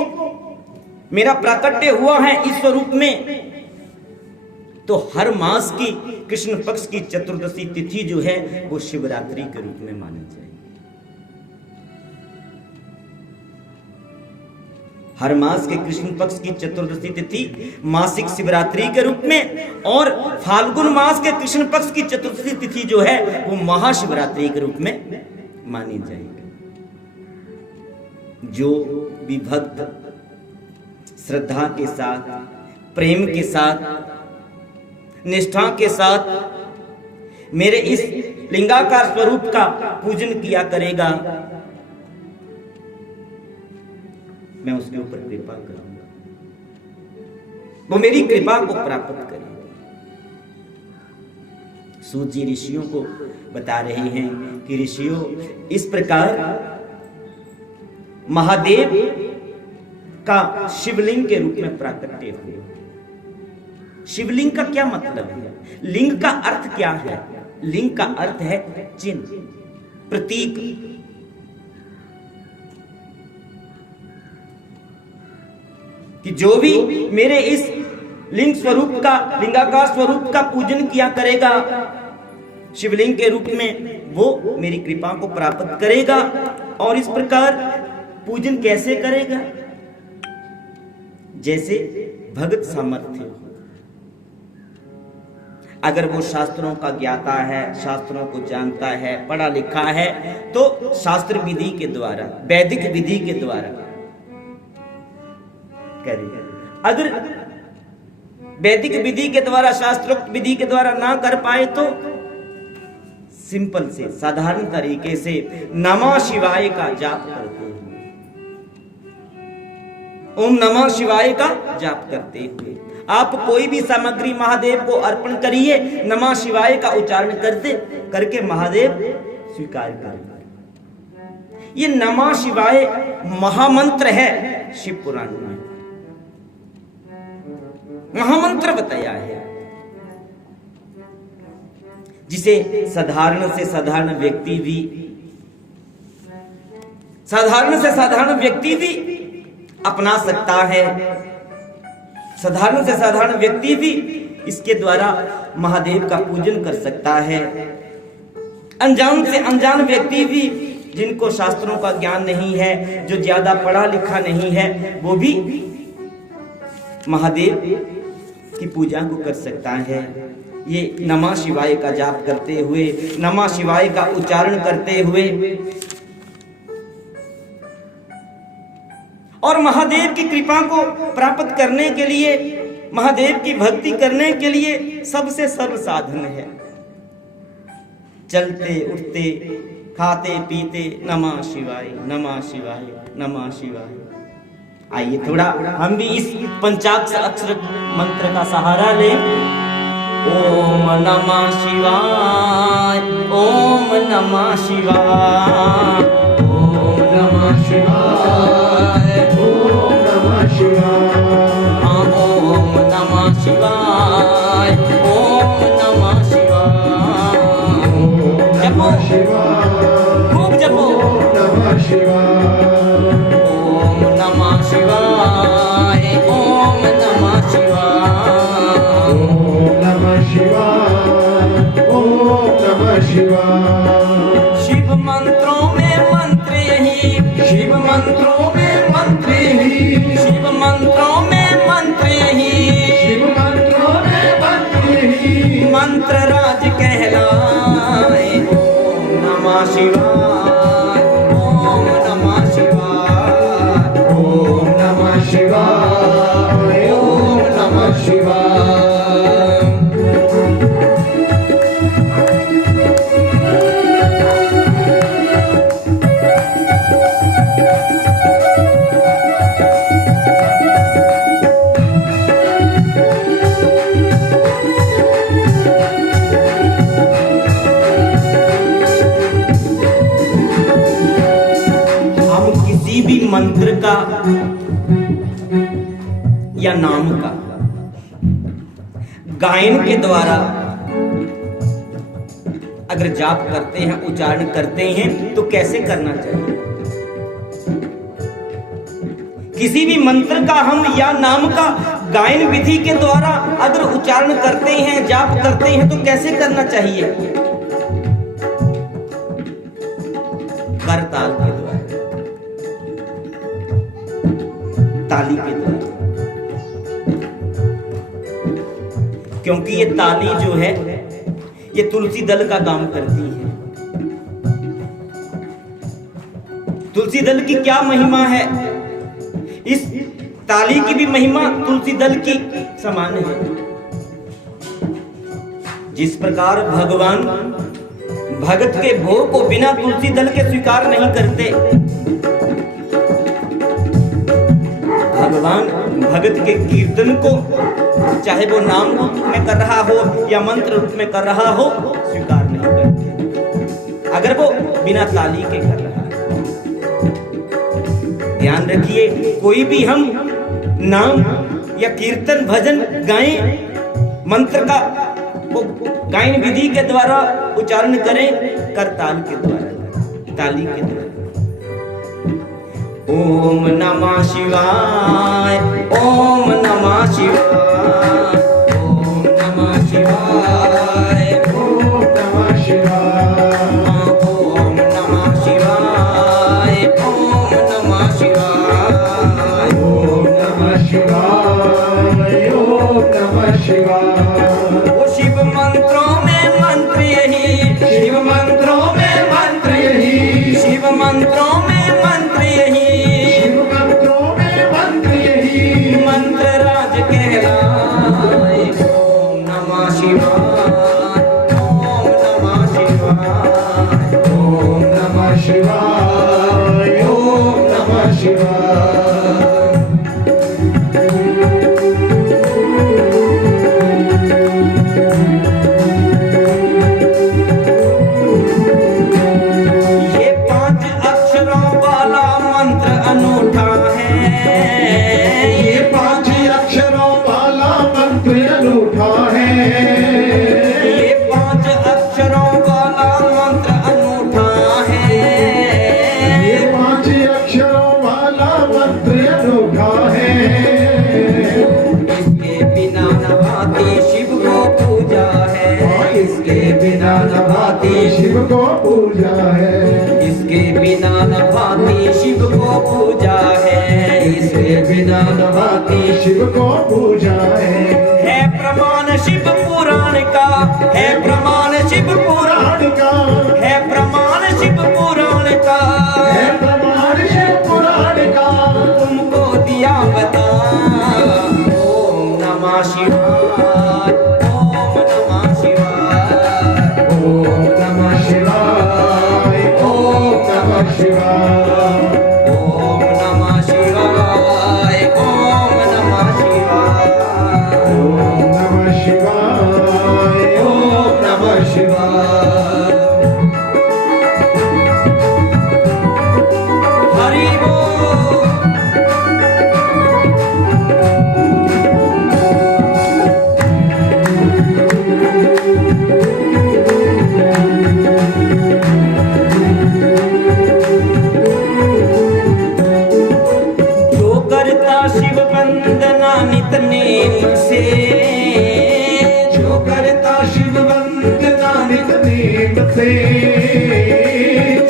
मेरा प्राकट्य हुआ है इस स्वरूप में, तो हर मास की कृष्ण पक्ष की चतुर्दशी तिथि जो है वो शिवरात्रि के रूप में मानी जाएगी। हर मास के कृष्ण पक्ष की चतुर्दशी तिथि मासिक शिवरात्रि के रूप में, और फाल्गुन मास के कृष्ण पक्ष की चतुर्दशी तिथि जो है वो महाशिवरात्रि के रूप में मानी जाएगी। जो भी भक्त श्रद्धा के साथ, प्रेम के साथ, निष्ठा के साथ मेरे इस लिंगाकार स्वरूप का पूजन किया करेगा, मैं उसके ऊपर कृपा करूंगा, वो मेरी कृपा को प्राप्त करेगा। सूत जी ऋषियों को बता रहे हैं कि ऋषियों, इस प्रकार महादेव का शिवलिंग के रूप में प्राकट्य हुए। शिवलिंग का क्या मतलब है? लिंग का अर्थ क्या है? लिंग का अर्थ है चिन्ह, प्रतीक। कि जो भी मेरे इस लिंग स्वरूप का, लिंगाकार स्वरूप का पूजन किया करेगा शिवलिंग के रूप में, वो मेरी कृपा को प्राप्त करेगा। और इस प्रकार पूजन कैसे करेगा? जैसे भगत सामर्थ्य हो। अगर वो शास्त्रों का ज्ञाता है, शास्त्रों को जानता है, पढ़ा लिखा है, तो शास्त्र विधि के द्वारा, वैदिक विधि के द्वारा करेगा। अगर वैदिक विधि के द्वारा, शास्त्रोक्त विधि के द्वारा ना कर पाए तो सिंपल से, साधारण तरीके से नमः शिवाय का जाप करते हुए, ओम नमः शिवाय का जाप करते हुए आप कोई भी सामग्री महादेव को अर्पण करिए, नमः शिवाय का उच्चारण करके महादेव स्वीकार करेंगे। ये नमः शिवाय महामंत्र है, शिव पुराण में महामंत्र बताया है, जिसे साधारण से साधारण व्यक्ति भी अपना सकता है। साधारण से साधारण व्यक्ति भी इसके द्वारा महादेव का पूजन कर सकता है। अनजान से अनजान व्यक्ति भी, जिनको शास्त्रों का ज्ञान नहीं है, जो ज्यादा पढ़ा लिखा नहीं है, वो भी महादेव की पूजा को कर सकता है। ये नमः शिवाय का जाप करते हुए, नमः शिवाय का उच्चारण करते हुए, और महादेव की कृपा को प्राप्त करने के लिए, महादेव की भक्ति करने के लिए सबसे सरल साधन है। चलते उठते खाते पीते नमः शिवाय, नमः शिवाय, नमः शिवाय। आइए थोड़ा हम भी इस पंचाक्षर मंत्र का सहारा लें। ओम नमः शिवाय, ओम नमः शिवाय, ओम नमः शिवाय, शिवाय, ओम नमः शिवाय। ओम नमः शिवाय, ओम नमः शिवाय। शिव मंत्रों में मंत्र यही, शिव मंत्रों में मंत्र ही, शिव मंत्रों में मंत्र यही, शिव मंत्रों में मंत्र ही, मंत्र राज कहलाए। ओम नमः शिवाय, ओम नमः शिवाय, ओम नमः शिवाय, ओम नमः शिवाय। हम किसी भी मंत्र का या नाम का गायन के द्वारा अगर जाप करते हैं, उच्चारण करते हैं, तो कैसे करना चाहिए? किसी भी मंत्र का हम या नाम का गायन विधि के द्वारा अगर उच्चारण करते हैं, जाप करते हैं, तो कैसे करना चाहिए? कर ताल के द्वारा, ताली के द्वारा। क्योंकि ये ताली जो है ये तुलसी दल का काम करती है। तुलसी दल की क्या महिमा है? इस ताली की भी महिमा तुलसी दल की समान है। जिस प्रकार भगवान भगत के भोग को बिना तुलसी दल के स्वीकार नहीं करते, भगवान भगत के कीर्तन को चाहे वो नाम रूप में कर रहा हो या मंत्र रूप में कर रहा हो, स्वीकार नहीं करते अगर वो बिना ताली के कर रहा है। ध्यान रखिए, कोई भी हम नाम या कीर्तन भजन गाएं, मंत्र का वो गायन विधि के द्वारा उच्चारण करें, कर ताल के द्वारा, ताली के द्वारा। ओम नमः शिवाय, ओम नमः शिवाय, ओम नमः शिवाय, ओम नमः शिवाय, ओम नमः शिवाय, ओम नमः शिवाय। ओम नमः शिवाय, ओम नमः शिवाय। वो शिव मंत्रों में मंत्र यही, शिव मंत्रों में मंत्र यही, शिव मंत्रों में मंत्र यही, शिव मंत्रों में मंत्र यही, मंत्र राज कहलाए। ओम नमः शिवाय, ओम नमः शिवाय, ओम नमः शिवाय, ओम नमः शिवाय। ये 5 अक्षरों वाला मंत्र अनूठा है। ये 5 अक्षरों वाला मंत्र अनूठा है। ये 5 अक्षरों वाला मंत्र अनूठा है। ये 5 अक्षरों वाला मंत्र अनूठा है। इसके बिना न भाती शिव को पूजा है। इसके बिना न भाती शिव को पूजा है। इसके बिना न भाती शिव को पूजा है। इसके बिना न भाती शिव को पूजा है प्रमाण शिव पुराण का, है प्रमाण शिव पुराण का, है प्रमाण शिव पुराण का, है प्रमाण शिव पुराण का। तुमको दिया बता। ओम नमः शिवाय, ओम नमः शिवाय, ओम नमः शिवाय, ओम नमः शिवाय, ओम नमः शिवाय, ओम नमः शिवाय। ओम नमः शिवाय, ओम नमः शिवाय। हरि बोल। करता शिव वंदना नित नेम से, जो करता शिव वंदना नित नेम से,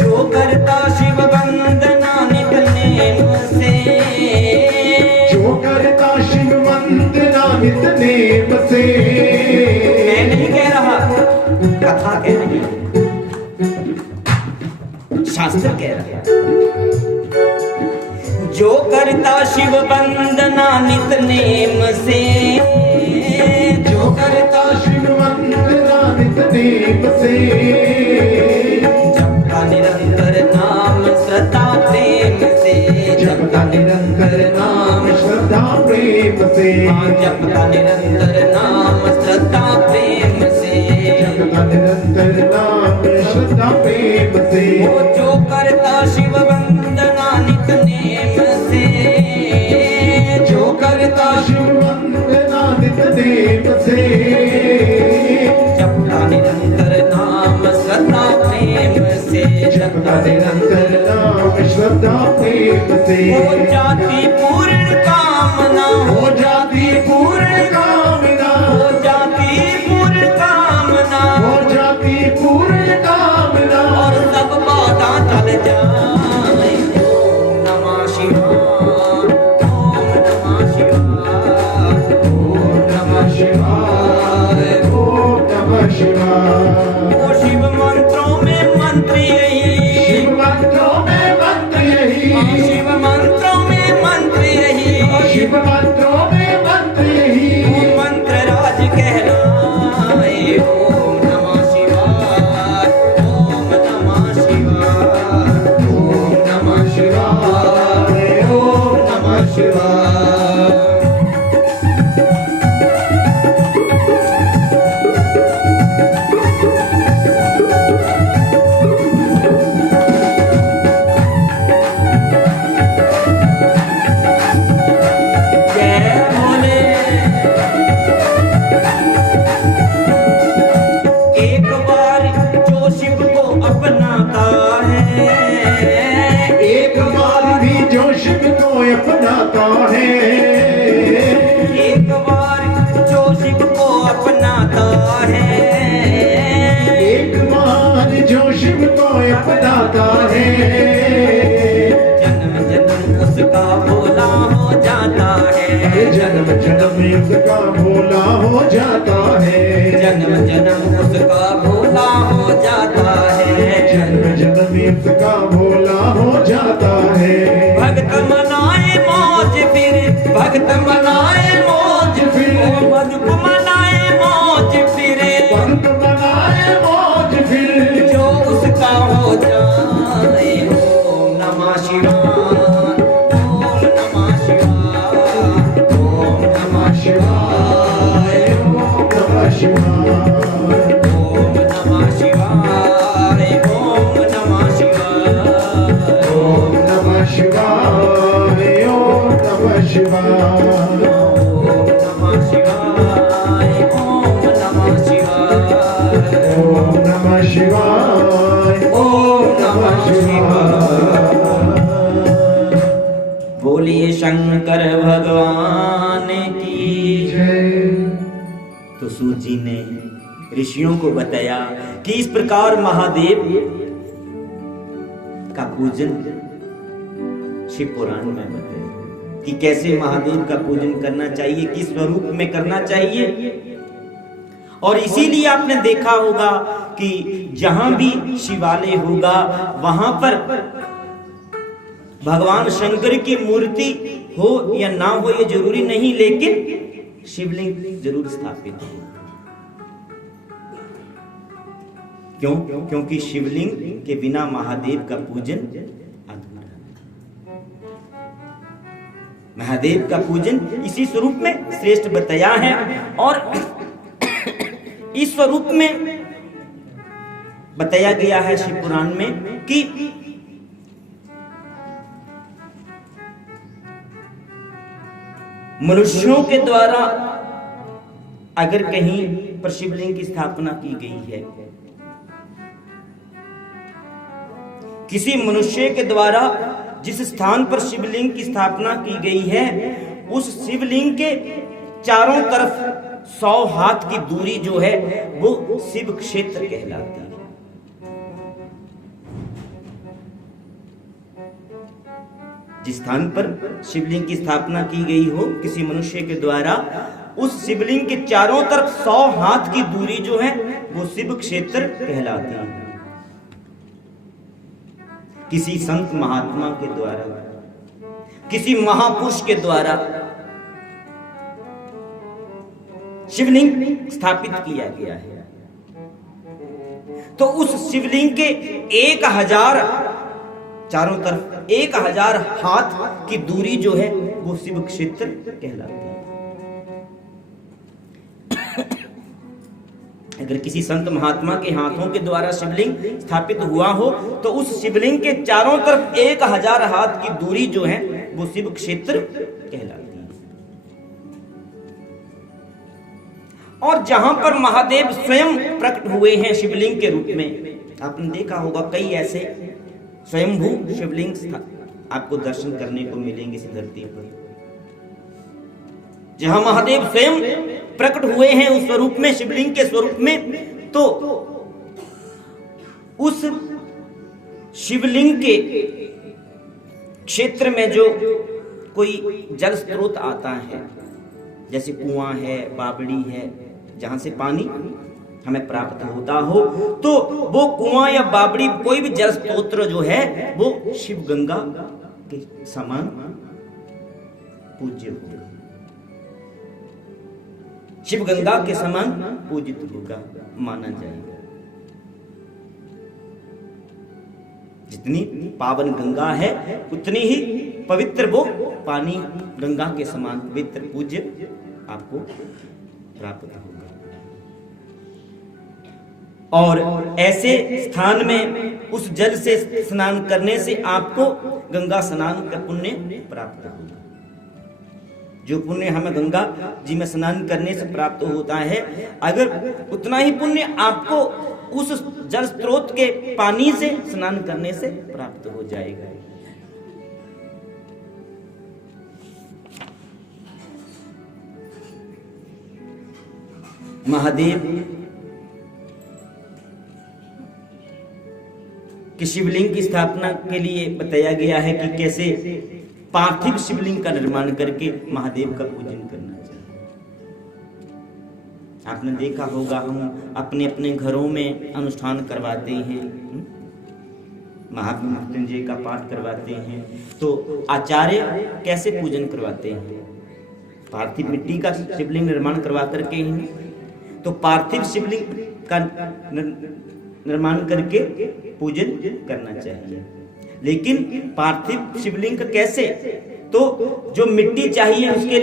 जो करता शिव वंदना नित नेम से, जो करता शिव वंदना नित नेम से। मैं नहीं कह रहा, कथा कह रही है, शास्त्र कह रहा है। जो करता शिव वंदना नित नेम से, जो करता शिव वंदना नित नेम से, जपता निरंतर नाम श्रद्धा प्रेम से, जपता निरंतर नाम श्रद्धा प्रेम से, जपता निरंतर नाम श्रद्धा प्रेम से, जपता निरंतर नाम श्रद्धा प्रेम से। वो जो करता शिव वंदना नित नेम से, जो करता शिव वंदना नित नेम से, जपता निरंतर नाम श्रद्धा प्रेम से, जपता निरंतर नाम श्रद्धा प्रेम से। हो जाती पूर्ण कामना, हो जाती पूर्ण कामना, हो जाती पूर्ण कामना, हो जाती पूर्ण कामना, और सब बाधा टल जाए। ओम नमः शिवाय, ओम नमः शिवाय, ओम नमः शिवाय, ओम नमः शिवाय। ओ शिव मंत्रों में मंत्र यही, शिव मंत्रों में मंत्र यही, शिव मंत्रों में मंत्र यही, शिव मंत्रों में मंत्र यही, वो मंत्र राज कहलाए। ओम नमः शिवाय, ओम नमः शिवाय, ओम नमः शिवाय, ओम नमः शिवाय। जय भोले। एक बार जो शिव को अपनाता है, एक बार भी जो शिव को अपनाता है, एक बार जो शिव को अपनाता है, एक बार जो शिव को अपनाता है, जन्म जन्म उसका भोला हो जाता है, जन्म जन्म उसका भोला हो जाता है, जन्म जन्म उसका भोला हो जाता है। जन्म जन्म उसका भोला हो जाता है। भक्त मनाए मौज फिर, भक्त मनाए मौज फिर, ओ मधुप मनाए मौज फिर, भक्त बनाए मौज फिर, जो उसका हो जाए। ओम नमः शिवाय, ओम नमः शिवाय, ओम नमः शिवाय, ओम नमः शिवाय, ओम नमः शिवाय, ओम नमः शिवाय, ओम नमः शिवाय, ओम नमः शिवाय। ओम नमः शिवाय, ओम नमः शिवाय, ओम नमः शिवाय, ओम नमः शिवाय। बोलिए शंकर भगवान की। जय। तो सूत जी ने ऋषियों को बताया कि इस प्रकार महादेव का पूजन शिव पुराण में बताया कि कैसे महादेव का पूजन करना चाहिए, किस स्वरूप में करना चाहिए। और इसीलिए आपने देखा होगा कि जहां भी शिवालय होगा वहां पर भगवान शंकर की मूर्ति हो या ना हो ये जरूरी नहीं, लेकिन शिवलिंग जरूर स्थापित हो। क्यों? क्योंकि शिवलिंग के बिना महादेव का पूजन अधूरा है। महादेव का पूजन इसी स्वरूप में श्रेष्ठ बताया है। और इस स्वरूप में बताया गया है शिव पुराण में कि मनुष्यों के द्वारा अगर कहीं पर शिवलिंग की स्थापना की गई है, किसी मनुष्य के द्वारा जिस स्थान पर शिवलिंग की स्थापना की गई है उस शिवलिंग के चारों तरफ 100 हाथ की दूरी जो है वो शिव क्षेत्र कहलाती है। जिस स्थान पर शिवलिंग की स्थापना की गई हो किसी मनुष्य के द्वारा, उस शिवलिंग के चारों तरफ 100 हाथ की दूरी जो है वो शिव क्षेत्र कहलाती है। किसी संत महात्मा के द्वारा, किसी महापुरुष के द्वारा शिवलिंग स्थापित किया गया है, तो उस शिवलिंग के 1000 चारों तरफ 1000 हाथ की दूरी जो है वो शिव क्षेत्र कहलाती है। अगर किसी संत महात्मा के हाथों के द्वारा शिवलिंग स्थापित हुआ हो तो उस शिवलिंग के चारों तरफ 1000 हाथ की दूरी जो है वो शिव क्षेत्र कहलाती है। और जहां पर महादेव स्वयं प्रकट हुए हैं शिवलिंग के रूप में, आपने देखा होगा कई ऐसे स्वयंभू शिवलिंग आपको दर्शन करने को मिलेंगे इस धरती पर। जहां महादेव स्वयं प्रकट हुए हैं उस स्वरूप में, शिवलिंग के स्वरूप में, तो उस शिवलिंग के क्षेत्र में जो कोई जल स्रोत आता है, जैसे कुआं है, बावड़ी है, जहां से पानी हमें प्राप्त होता हो, तो वो कुआं या बावड़ी कोई भी जल स्रोत जो है वो शिव गंगा के समान पूज्य होगा, शिव गंगा के समान पूजित होगा, माना जाएगा। जितनी पावन गंगा है उतनी ही पवित्र वो पानी गंगा के समान पवित्र पूज्य आपको प्राप्त होगा। और ऐसे स्थान में उस जल से स्नान करने से आपको गंगा स्नान का पुण्य प्राप्त होगा। जो पुण्य हमें गंगा जी में स्नान करने से प्राप्त होता है, अगर उतना ही पुण्य आपको उस जल स्रोत के पानी से स्नान करने से प्राप्त हो जाएगा। महादेव कि शिवलिंग की स्थापना के लिए बताया गया है कि कैसे पार्थिव शिवलिंग का निर्माण करके महादेव का पूजन करना चाहिए। आपने देखा होगा हम अपने अपने घरों में अनुष्ठान करवाते हैं, महामृत्युंजय का पाठ करवाते हैं, तो आचार्य कैसे पूजन करवाते हैं? पार्थिव मिट्टी का शिवलिंग निर्माण करवा करके ही, तो पार्थिव शिवलिंग का निर्माण करके पूजन करना चाहिए। लेकिन पार्थिव शिवलिंग का कैसे? तो जो मिट्टी चाहिए उसके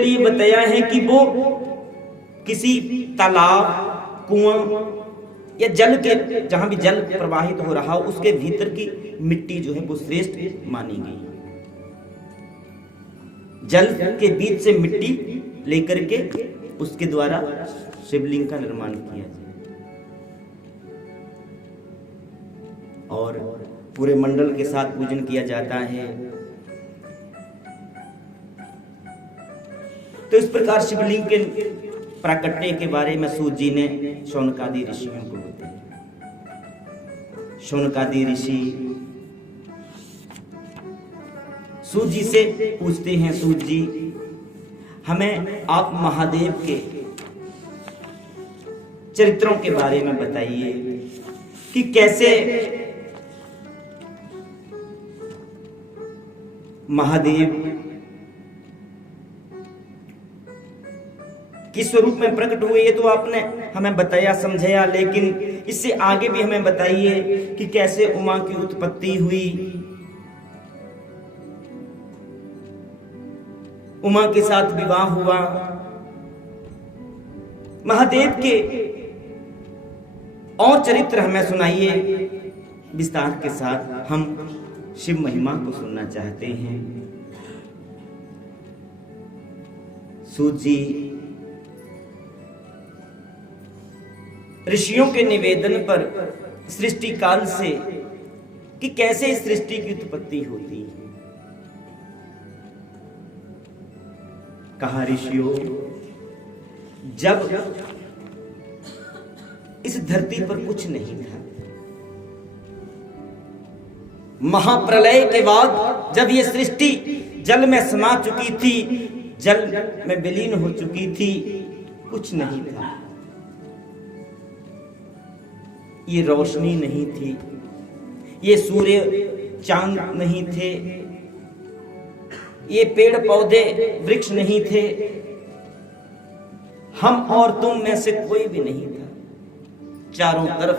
लिए बताया है कि वो किसी तालाब, कुआं या जल के, जहां भी जल प्रवाहित हो रहा हो उसके भीतर की मिट्टी जो है वो श्रेष्ठ मानी गई। जल के बीच से मिट्टी लेकर के उसके द्वारा शिवलिंग का निर्माण किया जाए और पूरे मंडल के साथ पूजन किया जाता है। तो इस प्रकार शिवलिंग के प्राकट्य के बारे में सूत जी ने शौनकादि ऋषियों को बताया। शौनकादि ऋषि सूत जी से पूछते हैं, सूत जी हमें आप महादेव के चरित्रों के बारे में बताइए कि कैसे महादेव किस स्वरूप में प्रकट हुए, ये तो आपने हमें बताया, समझाया, लेकिन इससे आगे भी हमें बताइए कि कैसे उमा की उत्पत्ति हुई, उमा के साथ विवाह हुआ। महादेव के और चरित्र हमें सुनाइए विस्तार के साथ, हम शिव महिमा को सुनना चाहते हैं। सूत जी ऋषियों के निवेदन पर सृष्टि काल से कि कैसे इस सृष्टि की उत्पत्ति होती है। कहा ऋषियों, जब इस धरती पर कुछ नहीं था, महाप्रलय के बाद जब ये सृष्टि जल में समा चुकी थी, जल में विलीन हो चुकी थी, कुछ नहीं था। ये रोशनी नहीं थी, ये सूर्य चांद नहीं थे, ये पेड़ पौधे वृक्ष नहीं थे, हम और तुम में से कोई भी नहीं था। चारों तरफ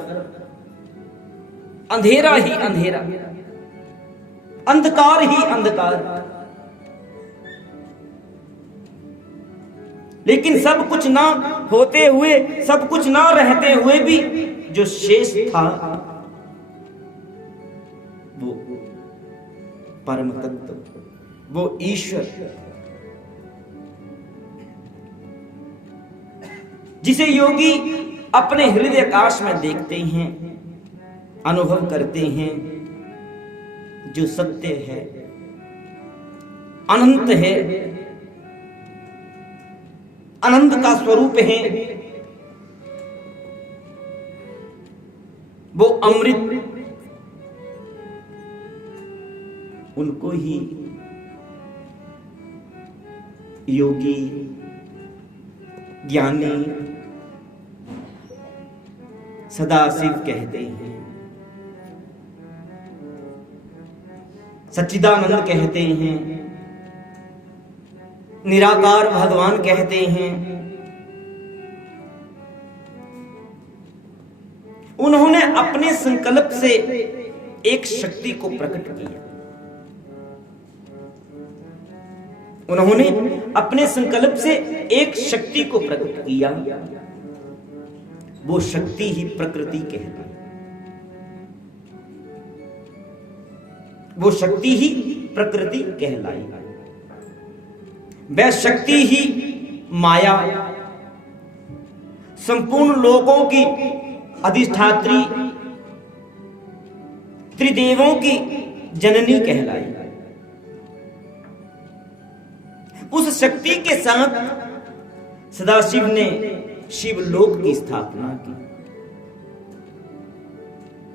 अंधेरा ही अंधेरा, अंधकार ही अंधकार। लेकिन सब कुछ ना होते हुए, सब कुछ ना रहते हुए भी जो शेष था वो परम तत्व, वो ईश्वर, जिसे योगी अपने हृदय आकाश में देखते हैं, अनुभव करते हैं, जो सत्य है, अनंत है, आनंद का स्वरूप है, वो अमृत, उनको ही योगी, ज्ञानी, सदाशिव कहते हैं, सच्चिदानंद कहते हैं, निराकार भगवान कहते हैं। उन्होंने अपने संकल्प से एक शक्ति को प्रकट किया। उन्होंने अपने संकल्प से एक शक्ति को प्रकट किया, वो शक्ति ही प्रकृति कहलाई, वो शक्ति ही प्रकृति कहलाई। वह शक्ति ही माया, संपूर्ण लोकों की अधिष्ठात्री, त्रिदेवों की जननी कहलाई। उस शक्ति के साथ सदाशिव ने शिवलोक की स्थापना की।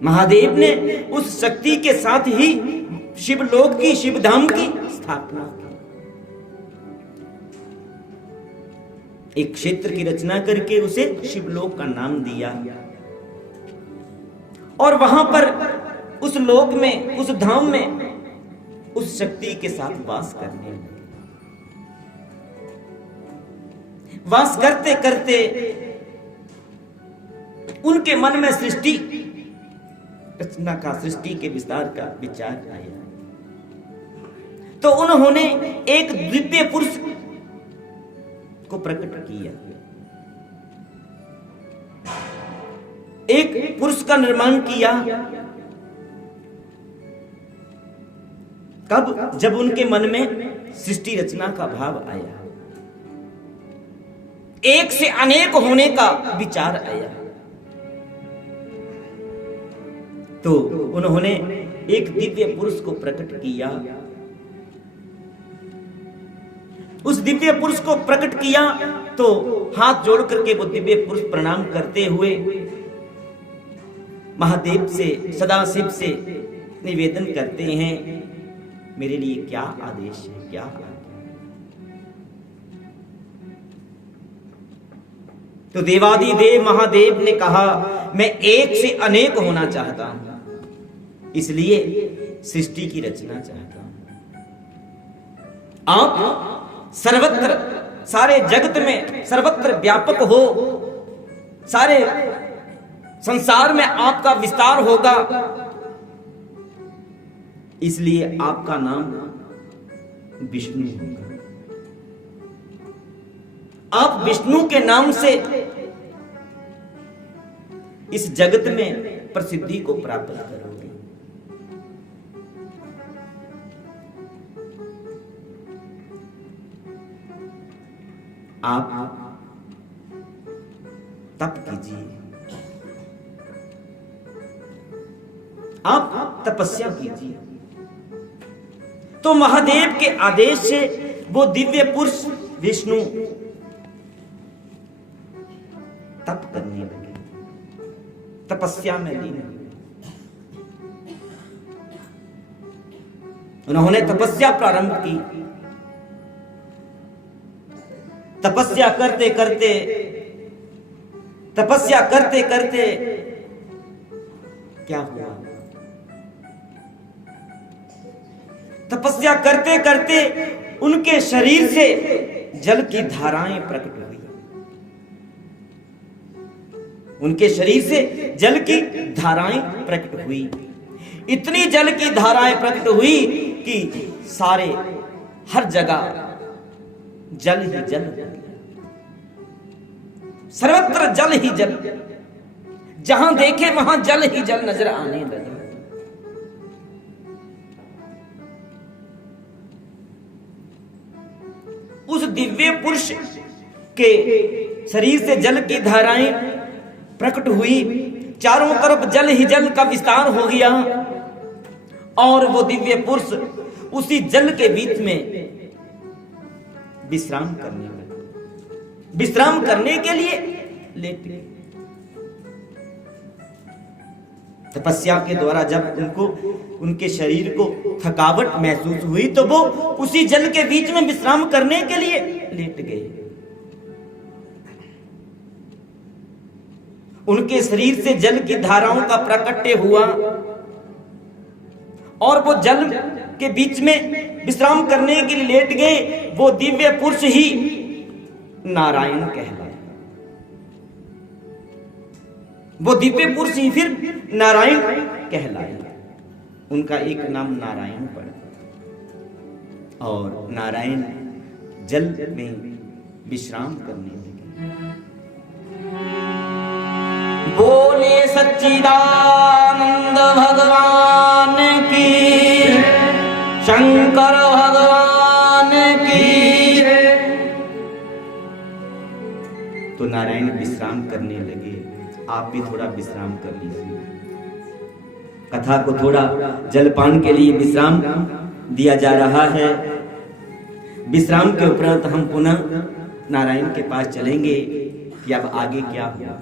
महादेव ने उस शक्ति के साथ ही शिवलोक की, शिवधाम की स्थापना की। एक क्षेत्र की रचना करके उसे शिवलोक का नाम दिया, और वहां पर उस लोक में, उस धाम में उस शक्ति के साथ वास करने लगे। वास करते करते उनके मन में सृष्टि रचना का, सृष्टि के विस्तार का विचार आया। तो उन्होंने एक दिव्य पुरुष को प्रकट किया, एक पुरुष का निर्माण किया। कब? जब उनके मन में सृष्टि रचना का भाव आया, एक से अनेक होने का विचार आया, तो उन्होंने एक दिव्य पुरुष को प्रकट किया। उस दिव्य पुरुष को प्रकट किया तो हाथ जोड़ करके वो दिव्य पुरुष प्रणाम करते हुए महादेव से, सदाशिव से निवेदन करते हैं, मेरे लिए क्या आदेश है, क्या आज्ञा। तो देवादिदेव महादेव ने कहा, मैं एक से अनेक होना चाहता हूं, इसलिए सृष्टि की रचना चाहता हूं। आप सर्वत्र, सारे जगत में सर्वत्र व्यापक हो, सारे संसार में आपका विस्तार होगा, इसलिए आपका नाम विष्णु होगा। आप विष्णु के नाम से इस जगत में प्रसिद्धि को प्राप्त करोगे। आप तप कीजिए, आप तपस्या कीजिए। तो महादेव के आदेश से वो दिव्य पुरुष विष्णु तप करने लगे, तपस्या में लीन हुए। उन्होंने तपस्या प्रारंभ की। तपस्या करते करते क्या हुआ? तपस्या करते करते उनके शरीर से जल की धाराएं प्रकट हुई। उनके शरीर से जल की धाराएं प्रकट हुई। इतनी जल की धाराएं प्रकट हुई कि सारे हर जगह जल ही जल, सर्वत्र जल ही जल, जहां देखे वहां जल ही जल नजर आने लगे। उस दिव्य पुरुष के शरीर से जल की धाराएं प्रकट हुई, चारों तरफ जल ही जल का विस्तार हो गया और वो दिव्य पुरुष उसी जल के बीच में विश्राम करने लगे। विश्राम करने के लिए लेट गए। तपस्या के द्वारा जब उनको उनके शरीर को थकावट महसूस हुई तो वो उसी जल के बीच में विश्राम करने के लिए लेट गए। उनके शरीर से जल की धाराओं का प्राकट्य हुआ और वो जल के बीच में विश्राम करने के लिए लेट गए। वो दिव्य पुरुष ही नारायण कहलाए। वो दिव्य पुरुष ही फिर नारायण कहलाए। उनका एक नाम नारायण पड़ा और नारायण जल में विश्राम करने लगे। बोले सच्चिदानंद भगवान की, शंकर भगवान की। तो नारायण विश्राम करने लगे। आप भी थोड़ा विश्राम कर लीजिए। कथा को थोड़ा जलपान के लिए विश्राम दिया जा रहा है। विश्राम के उपरांत हम पुनः नारायण के पास चलेंगे कि अब आगे क्या हुआ।